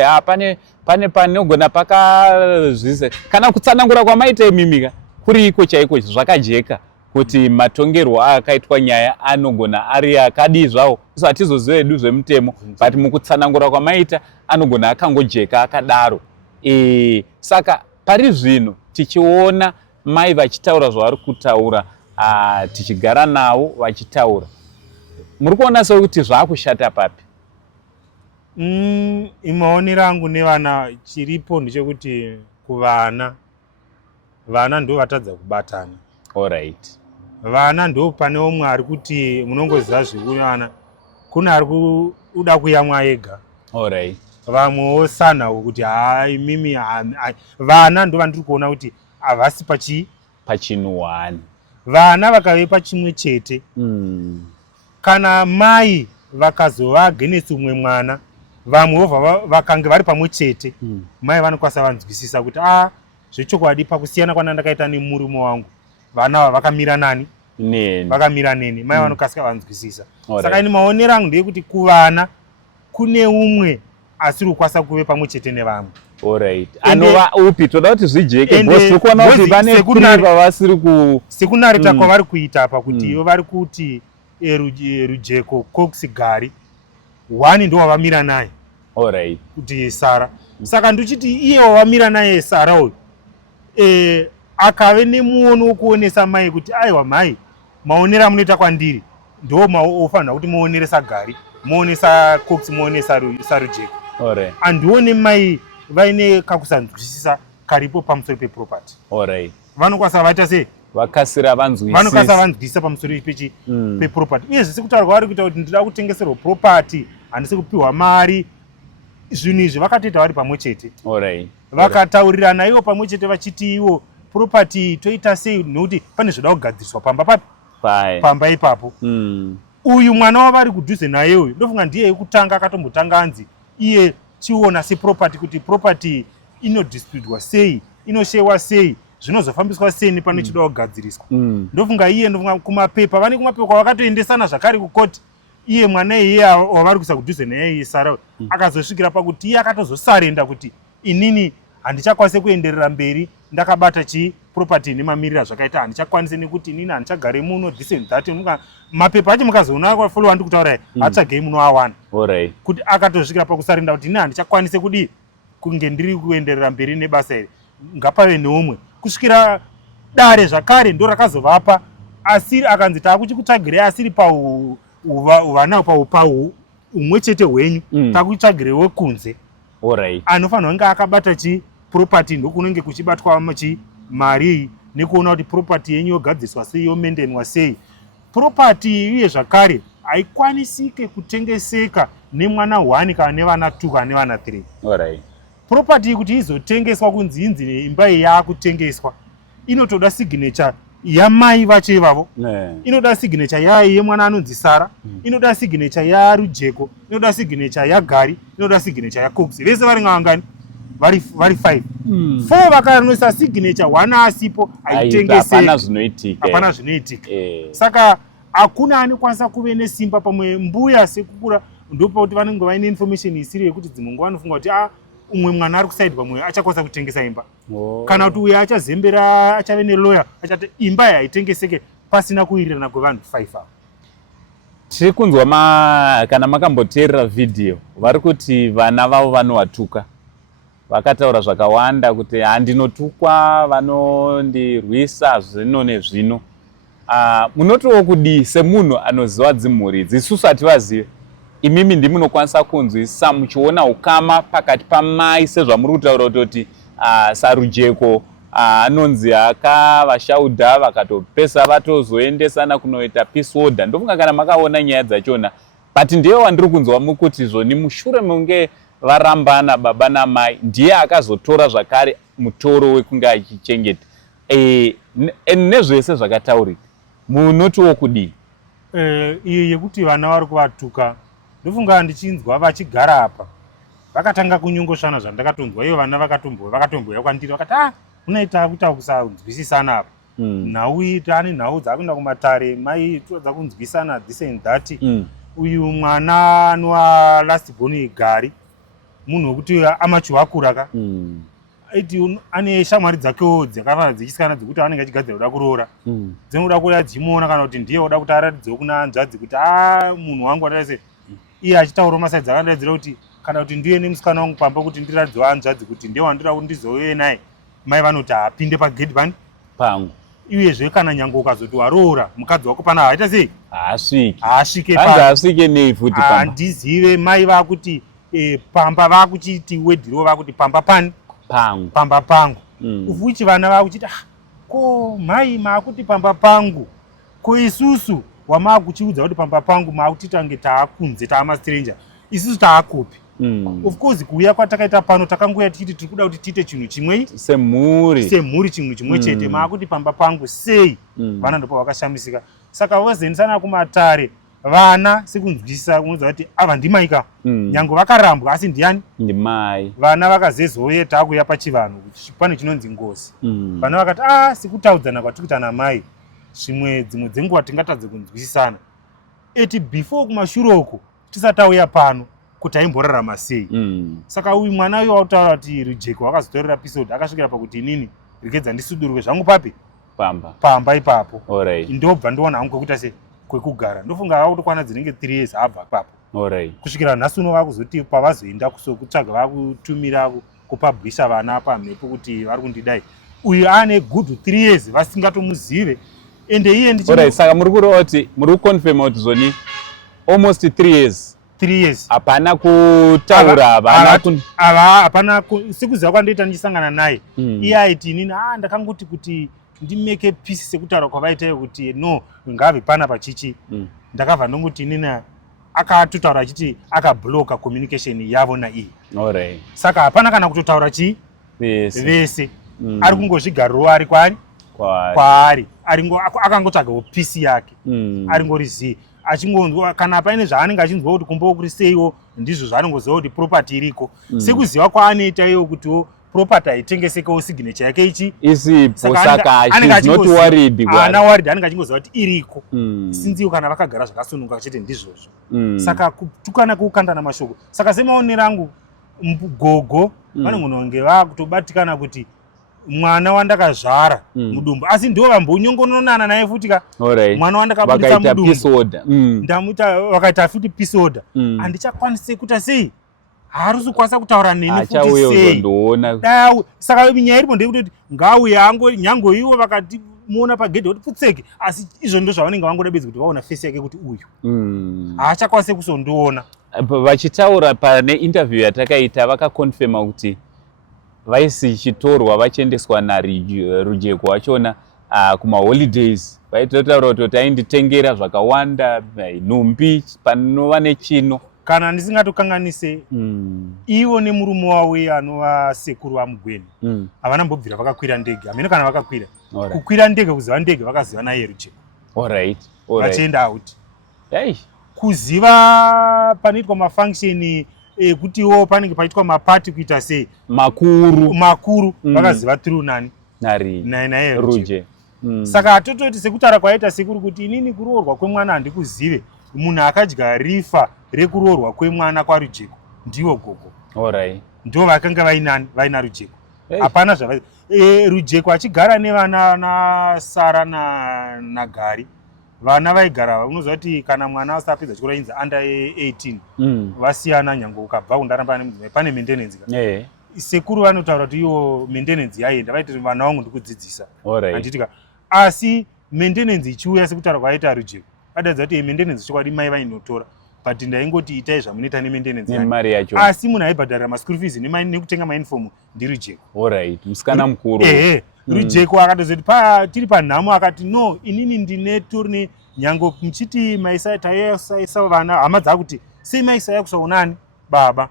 pane panogona pakazvise kana kutsanangura kwamaita imimika kuriko chaiko zvakajeka kuti matongerwo akaitwa nyaya anogona ari akadi zvawo isu hatizoziva hedu zvemutemo but mukutsanangura kwamaita anogona akangojeka akadaro. Saka pari zvino tichiona mai vachitaura zvavari kutaura, tichigara navo vachitaura, muri kuona sekuti zvakushata papi? Maonero angu nevana chiripo ndechekuti kuvana ndo vatadza kubatana. Vana ndo pane umwe ari kuti munongoziva zvekuvana kuna ari kuda kuyamwa ega. Vamwewo sanhawo kuti hai mimi vana ndo vandiri kuona kuti havasi pachinhu one. Vana vakave pachimwe chete. Kana mai vakazova genesi umwe mwana vamwewo vakange vari pamwe chete, mai vanokwanisa vanzwisisa kuti zvechokwadi pakusiyana kwanandakaita nemurume wangu vana vakamira nani vakamira neni, mai vanokasika vanzwisisa. Saka ini maonero angu ndeyekuti kuvana kune umwe asiri kukwanisa kuve pamwe chete nevamwe. Anova upi? Toda kuti zvijeke boss tiri kuona kuti vane kuriva vasiri ku sekunarita kwavari kuita apa kuti ivo vari kuti Rujeko, Cox, Gari 1 ndo wavamira naye kuti Sara. Saka ndochiti iye wavamira naye Sara uyu akave nemuono wokuonesa mai kuti aiwa mai maonero amunoita kwandiri ndo maofanira kuti muoneresa Gari, muonesa Cox, muonesa Rujeko. Andione mai vaine kakusanzwisisa karipo pamusoro peproperty. Vanokwanisa vaita sei? Vakasira vanzwisisa. Vanokwanisa vanzwisisa pamusoro peproperty. Uye zvisi kutaurwa vari kuita kuti ndinoda kutengeserwa property, handisi kupiwa mari. Zvinhu izvi vakatoita vari pamwe chete. Vakataurirana ivo pamwe chete vachiti ivo property toita sei nokuti pane zvoda kugadziriswa pamba ipapo. Uyu mwana wavari kudhuze naye uyu ndofunga ndiye yekutanga akatombotanga anzi iye chiona seproperty kuti property inodisputedwa sei, inoshewa sei, zvinozofambiswa sei nepane chidowa kugadziriswa. Ndofunga iye kumapepa vane kumapepa kwavakatoendesana zvakare kukoti iye mwana iye wavari kuisa kudhuze naye iye Sara akazosvikira pakuti iye akatozosarenda kuti inini handichakwanise kuenderera mberi ndakabata property nemamirira zvakaita handichakwanise nekuti inini handichagare muno this and that. Mapepa acho mukazoona kwafolo wandi kutaura hatsvagei muno awana kuti akatosvikira pakusarenda kuti inini handichakwanise kudi kunge ndiri kuenderera mberi nebasa iri, ngapave neumwe kusvikira dare zvakare ndo rakazovapa asiri akanzi takuchikutsvagirei asiri pauvana paupau umwe chete hwenyu takutsvagirewo kunze anofanirwa kunge akabata property ndokunenge kuchibatwa mari nekuona kuti property yenyu yogadziriswa sei, yomendenwa sei. Property uye zvakare haikwanisike kutengeseka nemwana 1 kana nevana 2 kana nevana 3. Property kuti izotengeswa kunzi inzi imba iyi yakutengeswa inotoda signature yamai vacho ivavo, inoda signature yemwana anonzi Sara, inoda signature yaRujeko, inoda signature yaGari, inoda signature yaCox. Vese vari ngavangani? Vari 5. 4 vakanoisa signature 1 asipo haitengeseki. Hapana zvinoitika. Saka hakuna anokwanisa kuve nesimba pamwe mbuya sekukura ndopa kuti vanenge vaine information isiri yekuti dzimwe nguva vanofunga kuti umwe mwana ari kusaidi pamwe achakwanisa kutengesa imba kana kuti uyo achazembera achave nelawyer achati imba haitengeseke pasina kuwirirana kwevanhu 5 avo. Tiri kunzwa kana makamboteerera vhidhiyo vari kuti vana vavo vanovatuka, vakataura zvakawanda kuti handinotukwa, vanondirwisa zvino nezvino. Munotiwo kudii semunhu anoziva dzimhuri idzi? Isusu hativazive, imimi ndimunokwanisa kunzwisisa muchiona ukama pakati pamai sezvamuri kutaura kuti Sarujeko anonzi akavashaudha vakatopesa vatozoendesana kunoita peace order. Ndofunga kana makaona nyaya dzachona, but ndiye wandiri kunzwa mukuti zvoni mushure mekunge varambana baba namai ndiye akazotora zvakare mutoro wekunge achichengeta. Nezvese zvakataurika munotiwo kudii? Iyo yekuti vana vari kuvatuka ndofunga ndichinzwa vachigara apa vakatanga kunyongoshana zvandakatonzwa iyo vana vakatombouya kwandiri vakati unaita kuita kusanzwisisana apa nhau tane nhau dzakuenda kumatare mai todza kunzwisana this and that. Uyu mwana anova last born Gari munhu wekuti amachiwakura ka iti ane shamwari dzakewo dzakafana dzichisikana dzekuti anenge achigadzira kuda kuroora dzinoda kuda dzichimuona kana kuti ndiye uda kuti aratidzewo kuna hanzvadzi kuti munhu wangu wadaise iye achitaura masaidzi akadaidzira kuti kana kuti ndiye nemusikana wangu pamba kuti ndiratidzewo hanzvadzi kuti ndiye wandira kuti ndizouye naye, mai vanoti apinde pagedhi pani pangu. Uyezve kana nyange ukazoti waroora mukadzi wako pana haita sei haasvike asvike nei futi pamba. Handizive mai vakuti pamba vakuchiti wedhiro vakuti pamba pani pangu pamba pangu ufuchi vana vakuchiti ko mai makuti pamba pangu ko isusu wamakuchiudza kuti pamba pangu makuti tange taakunze taamastranger isusu taakopi. Of course kuuya kwatakaita pano takangoya tichiti tiri kuda kuti tiite chinhu chimwe semhuri chinhu chimwe chete makuti pamba pangu sei vana ndopa vakashamisika. Saka vozenisana kumatare vana sekunzwisisa kunoza kuti ava ndimaika nyange vakarambwa asi ndiani ndimai. Vana vakazezoye taakuya pachivanhu pane chinonzi ngozi vana vakati sikutaudzana kwatikuita namai dzimwe dzenguva tingatadze kunzwisisana eti before kumashure uko tisati tauya pano kuti aimborarama sei. Saka uyu mwana uyu wautaura kuti Rujeko wakazotorera episode akasvikira pakuti inini rekedza ndisudurwe zvangu papi pamba ipapo ndobva ndoona hangu kwekuita se kwekugara ndofunga vakutokwana dzinenge 3 years abva ipapo kusvikira nhasi uno vakuzoti pavazoenda kutsvaga vakutumira kupablisha vana pamhepo kuti vari kundidai. Uyu ane good 3 years vasingatomuzive ende iye saka muri kureva kuti muri kuconfirma kuti zvoni almost 3 years hapana kutaura hapana sekuziva kwandoita ndichisangana naye iye aiti inini ndakangoti kuti ndimeke peace sekutaura kwavaitayo kuti no ngave pana pachichi ndakabva ndongoti inini akatotaura achiti akabloka communication yavo naiye saka hapana kana kutotaura chii vese ari kungozvigariro ari kwaari akangotsvagawo peace yake aringoriziva achingonzwa kana paine zvaanenge achinzwa kuti kumbowo kuri seiwo ndizvo zvaanongoziva kuti property iriko sekuziva kwaanoita iyo kutiwo property haitengesekewo signature yake ichi isipo saka haana worried anenge achingoziva kuti iriko sinziwo kana vakagara zvakasununguka chete ndizvozvo saka kutukana kuukandana mashoko. Saka semaonero angu gogo vanongononge vakutobatikana kuti mwana wandakazvara mudumbu asi ndiwo vambonyongononana naye futi ka mwana wandakabudisa mudumbu ndamuita vakaita futi peace order handichakwanise kuita sei harusi kwanisa kutaura neni futi sei saka nyaya iripo ndeyekuti ngauye nyango iwo vakatimuona pagedhi kuti putseke asi izvo ndo zvavanenge vangoda bedzi kuti vaona fesi yake kuti uyu haachakwanise kusondiona. Vachitaura pane interview yatakaita vakakonfirma kuti vaisichitorwa vachiendeswa naRujeko wachona kumaholidays vaitotaura kuti ainditengera zvakawanda nhumbi panova nechino kana ndisingatokanganise ivo nemurume wavo anova sekuru vaMugweni havana mbobvira vakakwira ndege hamene kana vakakwira kukwira ndege kuziva ndege vakaziva naye Rujeko vachienda out kuziva panoitwa mafunction ekutiwo panenge paitwa mapati kuita sei makuru vakaziva through naye Rujeko. Saka tototi sekutaura kwaita sekuru kuti inini kuroorwa kwemwana handikuzive munhu akadya rifa rekuroorwa kwemwana kwaRujeko ndiwo gogo. Alright. Ndo vakanga vaina Rujeko. Hey. Hapana zvava Rujeko achigara nevana naSara naGari. Vana vaigara unoziva kuti kana mwana asapedza chikoro inzi under 18 vasiyana nyange ukabva kundaramba nemudzimai pane maintenance ka. Sekuru vanotaura kuti iwo maintenance yaenda vaiti vana vangu ndikudzidzisa. Anditika asi maintenance ichiuya sekutaura kwaita Rujeko. Adadza kuti maintenance chokwadi mai vainotora. But ndaingoti itai zvamunoita nemantenance nemari yacho. Asi munhu aibhadhara maschool fees nekutenga mauniform ndiRujeko. Alright, musikana mukuru. Rujeko akatozoti tiri panhamo akati no inini ndine turi nyango muchiti maisa taisa vana hama dzakuti sei maisa yakusaunani baba.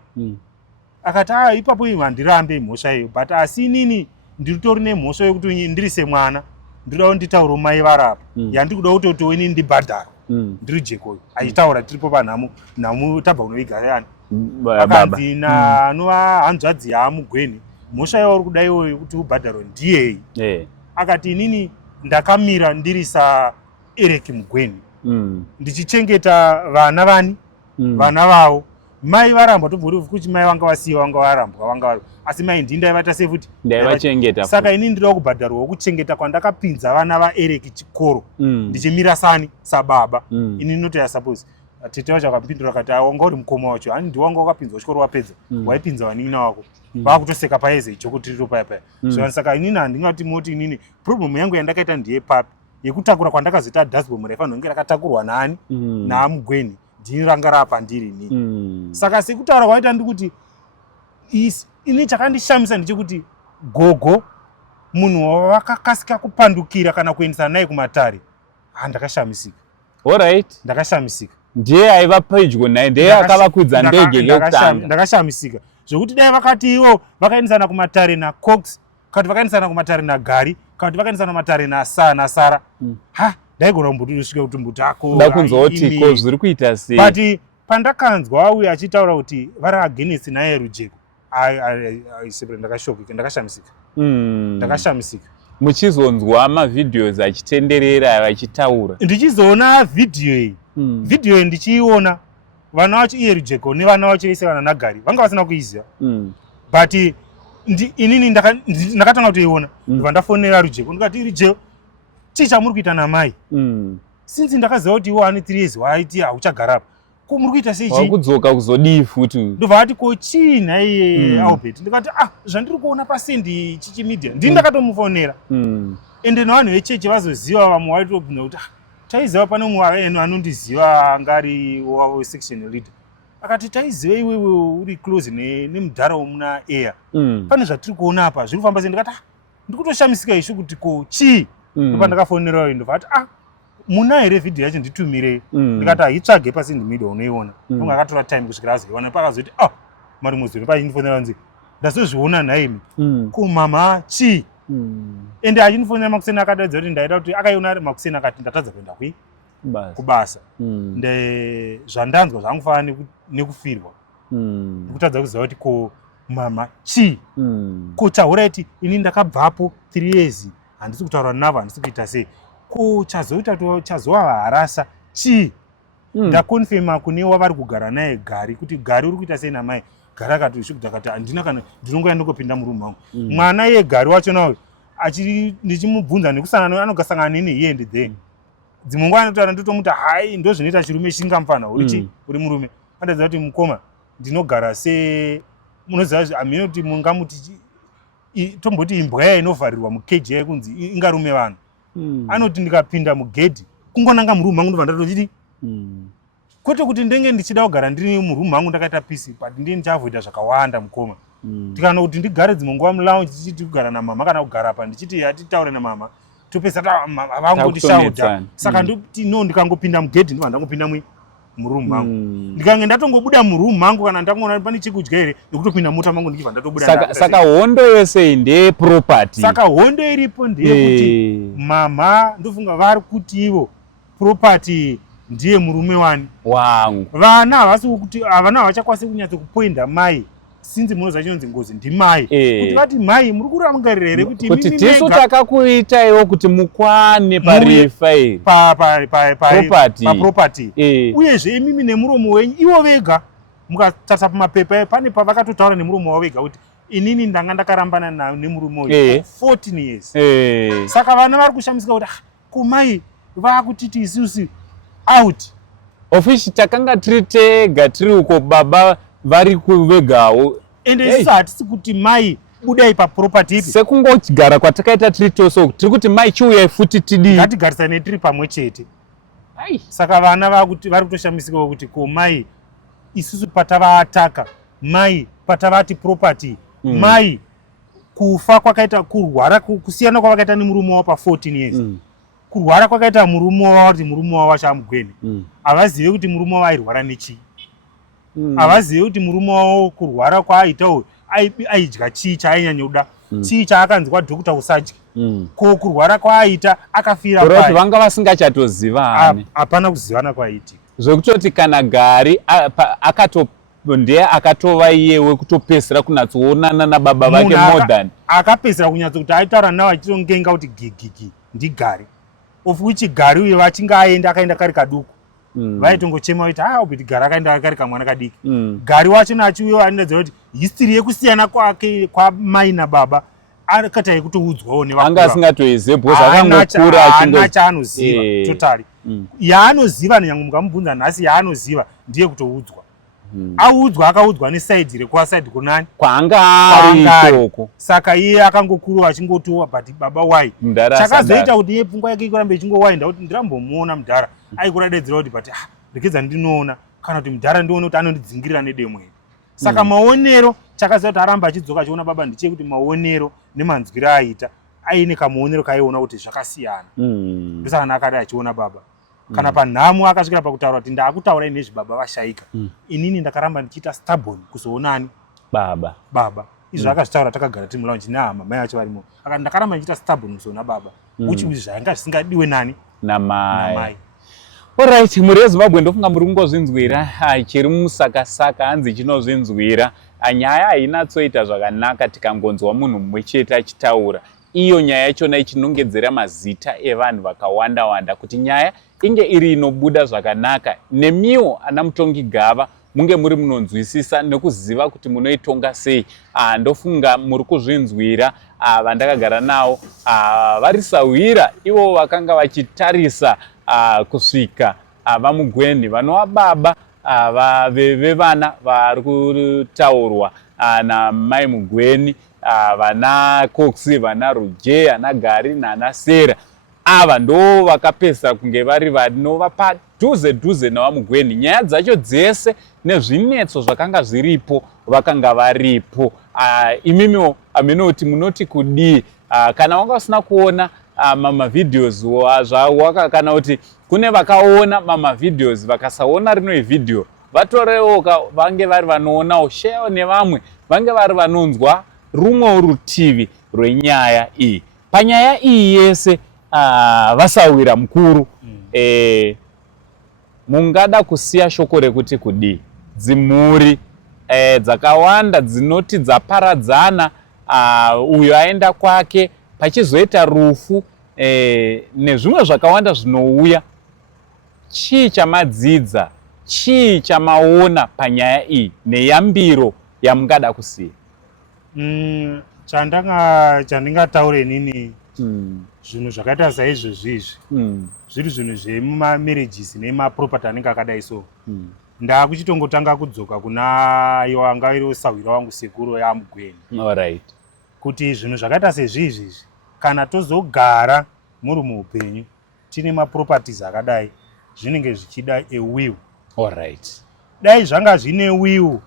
Akati ipapo handirambe mhosva iyo but asi inini ndiritori nemhosva yekuti ndirise mwana ndinoda nditauro mai varapa yandikuda kutoti inini ndibhadhara. ndiRujeko achitaura tiripo panhamo tabva kunoigara akanzi naanova hanzvadzi yaamugweni mhosva yauri kuda iwoyo kuti ubhadharo ndiyei. Akati inini ndakamira ndirisa Ereki mugweni ndichichengeta vana vana vavo mai varambwa tobvuri kuti mai vanga vasiya vanga varambwa vanga asi mai ndindaivaita sei futi ndaivachengeta. Saka inini ndinoda kubhadharwa wokuchengeta kwandakapinza vana vaEreki chikoro ndichimira sani sababa. Inini noti suppose tete wacho akapindura akati wanga uri mukoma wacho hani ndiwanga wakapinzwa chikoro wapedza waipinza vanin'ina wako vakutoseka paeze ichoko tirito paya saka inini handingati moti inini problem yangu yandakaita ndiye papi yekutakura kwandakazoita dasbom raifanira kunge rakatakurwa nani naamugweni ndini ranga rapa ndiri inini. Saka sekutaura kwaita ndikuti ini chakandishamisa ndechekuti gogo munhu wakakasika kupandukira kana kuendesa naye kumatare ndakashamisika. Alright, ndakashamisika. Ndiye aiva pedyo naye ndiye akavakwidza ndege yekutanga. Ndakashamisika zvokuti dai vakati ivo vakaendesana kumatare naCox kati vakaendesana kumatare naGari kati vakaendesana kumatare naSara daigona kumbotosvika kuti mbutako da kunzoti ko zviri kuita sei. But pandakanzwa uye achitaura kuti vari against naye Rujeko ndakashokika ndakashamisika. Ndakashamisika. Muchizonzwa mavideos achitenderera vachitaura. Ndichizoona video iyi video iyi ndichiiona vana vacho iye Rujeko nevana vacho vese vana naGari vanga vasina kuiziva. But inini ndakatanga kutoiona ndibva ndafonera Rujeko ndikati Rujeko chii chamuri kuita namai since ndakaziva kuti iwo ane 3 years waiti hauchagara apa ko muri kuita sei chii wakudzoka kuzodii futi ndobva ati ko chii naiye Albert ndikati zvandiri kuona pasendi chichimedia ndini ndakatomufonera ende nevanhu vechechi vazoziva vamwe vaitobvunza kuti taiziva pane mumwe enu anondiziva ngari wavo section leader akati taiziva iwewe uri close nemudhara womuna air pane zvatiri kuona apa zviri kufamba sei ndikati ndikutoshamisika isho kuti ko chii ndopa ndakafonera iye ndobva ati muna here vhidhiyo yacho nditumirei ndikati haitsvage pasendi media unoiona nonge akatora time kusvikira azoiona pakazoti mari muzori paindifonera nzi ndazozviona naimi ko mama chii ende achindifonera makuseni akadaidza kuti ndaida kuti akaiona ari makuseni akati ndatadza kuenda kubasa zvandanzwa zvangufanira nekufirwa ndikutadza kuziva kuti ko mama chii ko chahuraiti ini ndakabvapo 3 years handisi kutaura navo handisi kuita sei ko chazovaharasa chii ndakonfema kune wavari kugara naye Gari kuti Gari uri kuita sei namai Gari akati shukuta akati handina kana ndinongoya ndokopinda murumu wangu mwana iye Gari wacho nawo ndichimubvunza nekusanana anogasangana neni here and there dzimwe nguva anotaura ndotomuti hai ndozvinoita chirume chingamfana uri murume andaziva kuti mukoma ndinogara munoziva amene kuti mungamuti tomboti imbwa yaya inovharirwa mukeji yekunzi ingarume vanhu anoti ndikapinda mugedhi kungonanga murumu mangu ndobva ndatoti kwete kuti ndenge ndichida kugara ndiri murumu mangu ndakaita pisi but ndini ndichiavoida zvakawanda mukoma tikana kuti ndigare dzimwe nguva mulaunji tichiti kugara namama kana kugara apa ndichiti hatitaure namama topesa vangondishauda saka ndoti no ndikangopinda mugedhi ndobva ndangopinda murumu mangu ndikange ndatongobuda murumu mangu kana ndangoona pane chekudya here nekutopinda mota mangu ndichibva ndatobuda. Saka hondo yose ndeye property. Saka hondo iripo ndeyekuti mama ndofunga vari kuti ivo property ndiye murume wangu vana havasi kuti havana havachakwanisi kunyatsa kupoinda mai sinzi munoza chinonzi ngozi ndimai kuti vati mai muri kurangarira here kuti tisu takakuitaiwo kuti mukwane parifa iri paproperty uyezve imimi nemuromo wenyu ivo vega mukatarisa pamapepa pane pavakatotaura nemuromo wavo vega kuti inini ndanga ndakarambana nemuromo uyu 14 years saka vana vari kushamisika kuti komai vakutiti isusu out ofishi takanga tiri tega tiri uko baba vari kuvegawo ende isusu hatisi kuti mai budai paproperty ipi sekungogara kwatakaita tiri toso tiri kuti mai chiuyai futi tidii ngatigarisane tiri pamwe chete saka vana vari kutoshamisikawo kuti komai isusu patavaataka mai patavati property mai kufa kwakaita kurwara kusiyana kwavakaita nemurume wavo pa14 years kurwara kwakaita murume wavo kuti murume wavo achamugwene havazive kuti murume wavo airwara nechii havazive kuti murume wavo kurwara kwaaitawo aidya chii chaainyanyauda chii chaakanzi kwadhokota usadya ko kurwara kwaaita akafira kuti vanga vasingachatozivani hapana kuzivana kwaiitika zvekutoti kana Gari ndiye akatova iyewe kutopesera kunyatsoonana nababa vake modern akapesera kunyatso kuti aitaura navo achitongenga kuti gigigi ndiGari of which Gari uye vachinge aenda akaenda kari kaduku vaitongochema kuti kuti Gari akaenda kari kamwana kadiki Gari wacho nachiuyewo anodza kuti history yekusiyana kwake kwamai nababa akata yekutoudzwawo anga asingatoizive bhozi akangokura achina chaanoziva totally yaanoziva nyange mukamubvunza nhasi yaanoziva ndiye kutoudzwa audzwa akaudzwa nesaidi rekuasaidi kunani kwaanga ari ikoko saka iye akangokuru achingotiwa but baba wai chakazoita kuti iye pfungwa yake ikurambe ichingowainda kuti ndirambomuona mudhara aikuradedzera kuti but rekedza ndinoona kana kuti mudhara ndione kuti anondidzingirira nedemwe saka maonero chakazoita kuti aramba achidzoka achiona baba ndichekuti maonero nemanzwiro aita aine kamuonero kaiona kuti zvakasiyana ndosaka nakati achiona baba kana panhamo akasvikira pakutaura kuti ndaakutaurai nezvibaba vashaika inini ndakaramba ndichiita stubborn kuzoonani baba izvo akazvitaura takagara tiri mulaunji nehama mai vacho varimo akati ndakaramba ndichiita stubborn kuzoona baba uchi zvanga zvisingadiwe nani namai Alright, muri weZimbabwe ndofunga muri kungozvinzwira chiri musakasaka hanzi chinozvinzwira nyaya hainatsoita zvakanaka tikangonzwa munhu mumwe chete achitaura iyo nyaya yachona ichinongedzera mazita evanhu vakawanda wanda kuti nyaya inge iri inobuda zvakanaka nemiwo ana mutongi gava munge muri munonzwisisa nekuziva kuti munoitonga sei ndofunga muri kuzvinzwira vandakagara nawo varisawira ivo vakanga vachitarisa kusvika vamugweni vanova baba vevana vari kutaurwa namai mugweni vana Coxi vana Roger ana Gari nana Sera ava ndo vakapesera kunge vari vanova padhuze navamugweni nyaya dzacho dzese nezvinetso zvakanga zviripo vakanga varipo imimiwo aminoti munoti kudii kana wanga usina kuona mamavidheos zvawaka kana kuti kune vakaona mamavidheos vakasaona rino ivhidheo vatorewo vange vari vanoonawo shewo nevamwe vange vari vanonzwa rumwe rutivi rwenyaya iyi panyaya iyi yese vasawira mukuru mungada kusiya shoko rekuti kudii dzimhuri dzakawanda dzinoti dzaparadzana uyo aenda kwake pachizoita rufu nezvimwe zvakawanda zvinouya chii chamadzidza chii chamaona panyaya iyi neyambiro yamungada kusiya chandingataure nini zvinhu zvakaita saizvozvizvi zviri zvinhu zvemumamarages nemaproperty anenge akadai so ndakuchitongotanga kudzoka kuna iwo anga iri sahwira wangu sekuru yamugweni alright kuti zvinhu zvakaita sezvizvizvi kana tozogara muri muupenyu tine maproperties akadai zvinenge zvichida will alright dai zvanga zvine will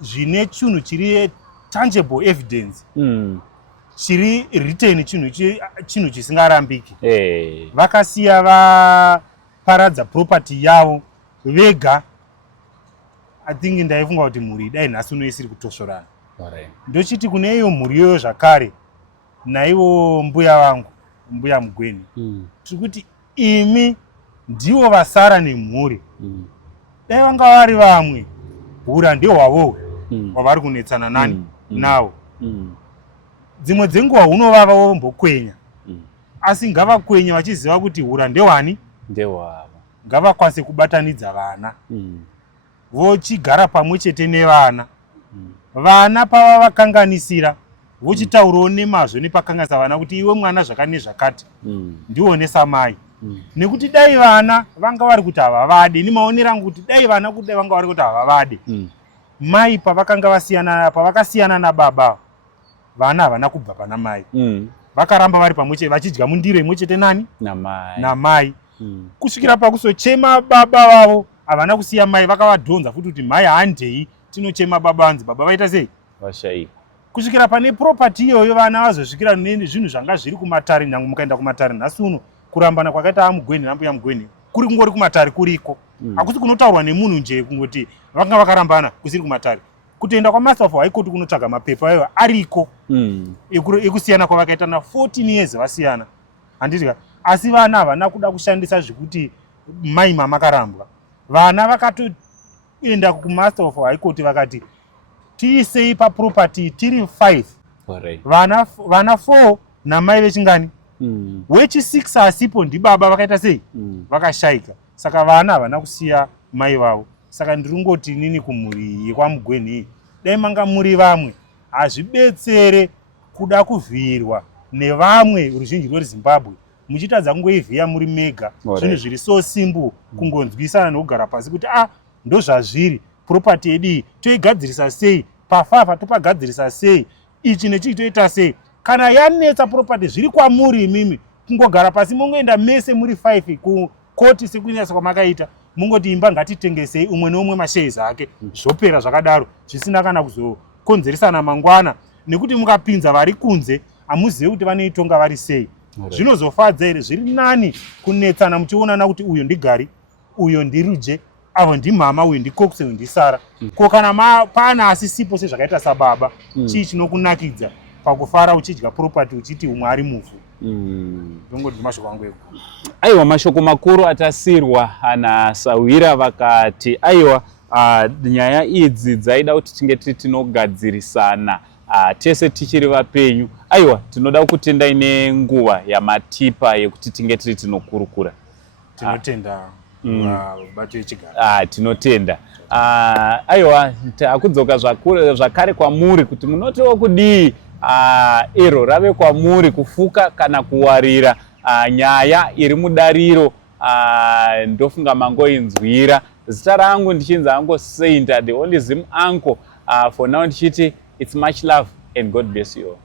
zvine chinhu chiri tangible evidence chiri written chinhu chisingarambiki vakasiya vaparadza property yavo vega I think ndaifunga kuti mhuri dai nhasi uno isiri kutosvorana ndochiti kune iyo mhuri yoyo zvakare naivo mbuya vangu mbuya mugweni tiri kuti imi ndivo vasara nemhuri dai vanga vari vamwe hura ndihwavohwe wavari kunetsana nani nawo. Dzimwe dzenguva unovava wombokwenya, asi ngavakwenya vachiziva kuti hura ndewani ndewavo, ngavakwanise kubatanidza vana vochigara pamwe chete nevana. Vana pava vakanganisira vochitaurawo nemazvo nepakanganisa vana kuti iwe mwana zvakane zvakati ndionesa mai. Nekuti dai vana vanga vari kuti havavade, nemaonero angu kuti dai vana kuti dai vanga vari kuti havavade, mai pavakasiyana nababa, vana havana kubva pana mai, vakaramba vari pamwe chete vachidya mundiro imwe chete nani namai. Kusvikira pakuzochema baba vavo havana kusiya mai, vakavadhonza futi kuti mai handei tinochema baba vanzi baba vaita sei vashaika. Kusvikira pane property iyoyo vana vazosvikira nezvinhu zvanga zviri kumatare. Nyange mukaenda kumatare nhasi uno, kurambana kwakaita aMugweni nambuya Mugweni kuri kungori kumatare kuriko, hakusi kunotaurwa nemunhu nje kungoti vanga vakarambana kusiri kumatare. Kutoenda kwaMaster of High Court kunotsvaga mapepa ayo ariko ekusiyana kwavakaita na 14 years vasiyana. Handiti asi vana havana kuda kushandisa zvekuti mai mamakarambwa. Vana vakatoenda kuMaster of High Court vakati tiisei paproperty tiri 5, vana 4 namai vechingani, wechi6 asipo ndibaba vakaita sei vakashaika. Saka vana havana kusiya mai vavo. Saka ndiringoti nini kumhuri yekwaMugweni, dai manga muri vamwe hazvibetsere kuda kuvhirwa nevamwe ruzhinji rweZimbabwe muchitadza kungoivhiya muri mega. Zvinhu zviri so simple kungonzwisana nekugara pasi kuti ndozvazviri, property yedu iyi toigadzirisa sei, pafafa topagadzirisa sei, ichi nechi toita sei. Kana yanetsa property zviri kwamuri imimi, kungogara pasi mongoenda mese muri 5 kukoti sekunyasa kwamakaita, mungoti imba ngatitengesei umwe neumwe mashares ake, zvopera zvakadaro zvisina kana kuzokonzeresana mangwana. Nekuti mukapinza vari kunze hamuzivi kuti vanoitonga vari sei. Zvinozofadza here? Zviri nani kunetsana muchionana kuti uyo ndigari, uyo ndirije, avo ndimama, uyu ndikokuse, uyu ndisara. Ko kana pana asisipo sezvakaita sababa, chii chinokunakidza pakufara uchidya property uchiti umwe ari mufu? Ndongoti mashoko angu eko. Aiwa, mashoko makuru atasirwa naSawira vakati aiwa nyaya idzi dzaida kuti tinge tinogadzirisana tese tichiri vapenyu. Aiwa, tinoda kutenda ine nguva yamatipa yekuti tinge tiri tinokurukura. Tinotenda bato yechigara. Tinotenda. Aiwa, takudzoka zvakare kwamuri kuti munotiwo kudii iro rave kwamuri kufuka kana kuwarira nyaya iri mudariro. Ndofunga mangoinzwira. Zita rangu ndichinzi Uncle Saint, the only Zim uncle. For now ndichiti it's much love and God bless you all.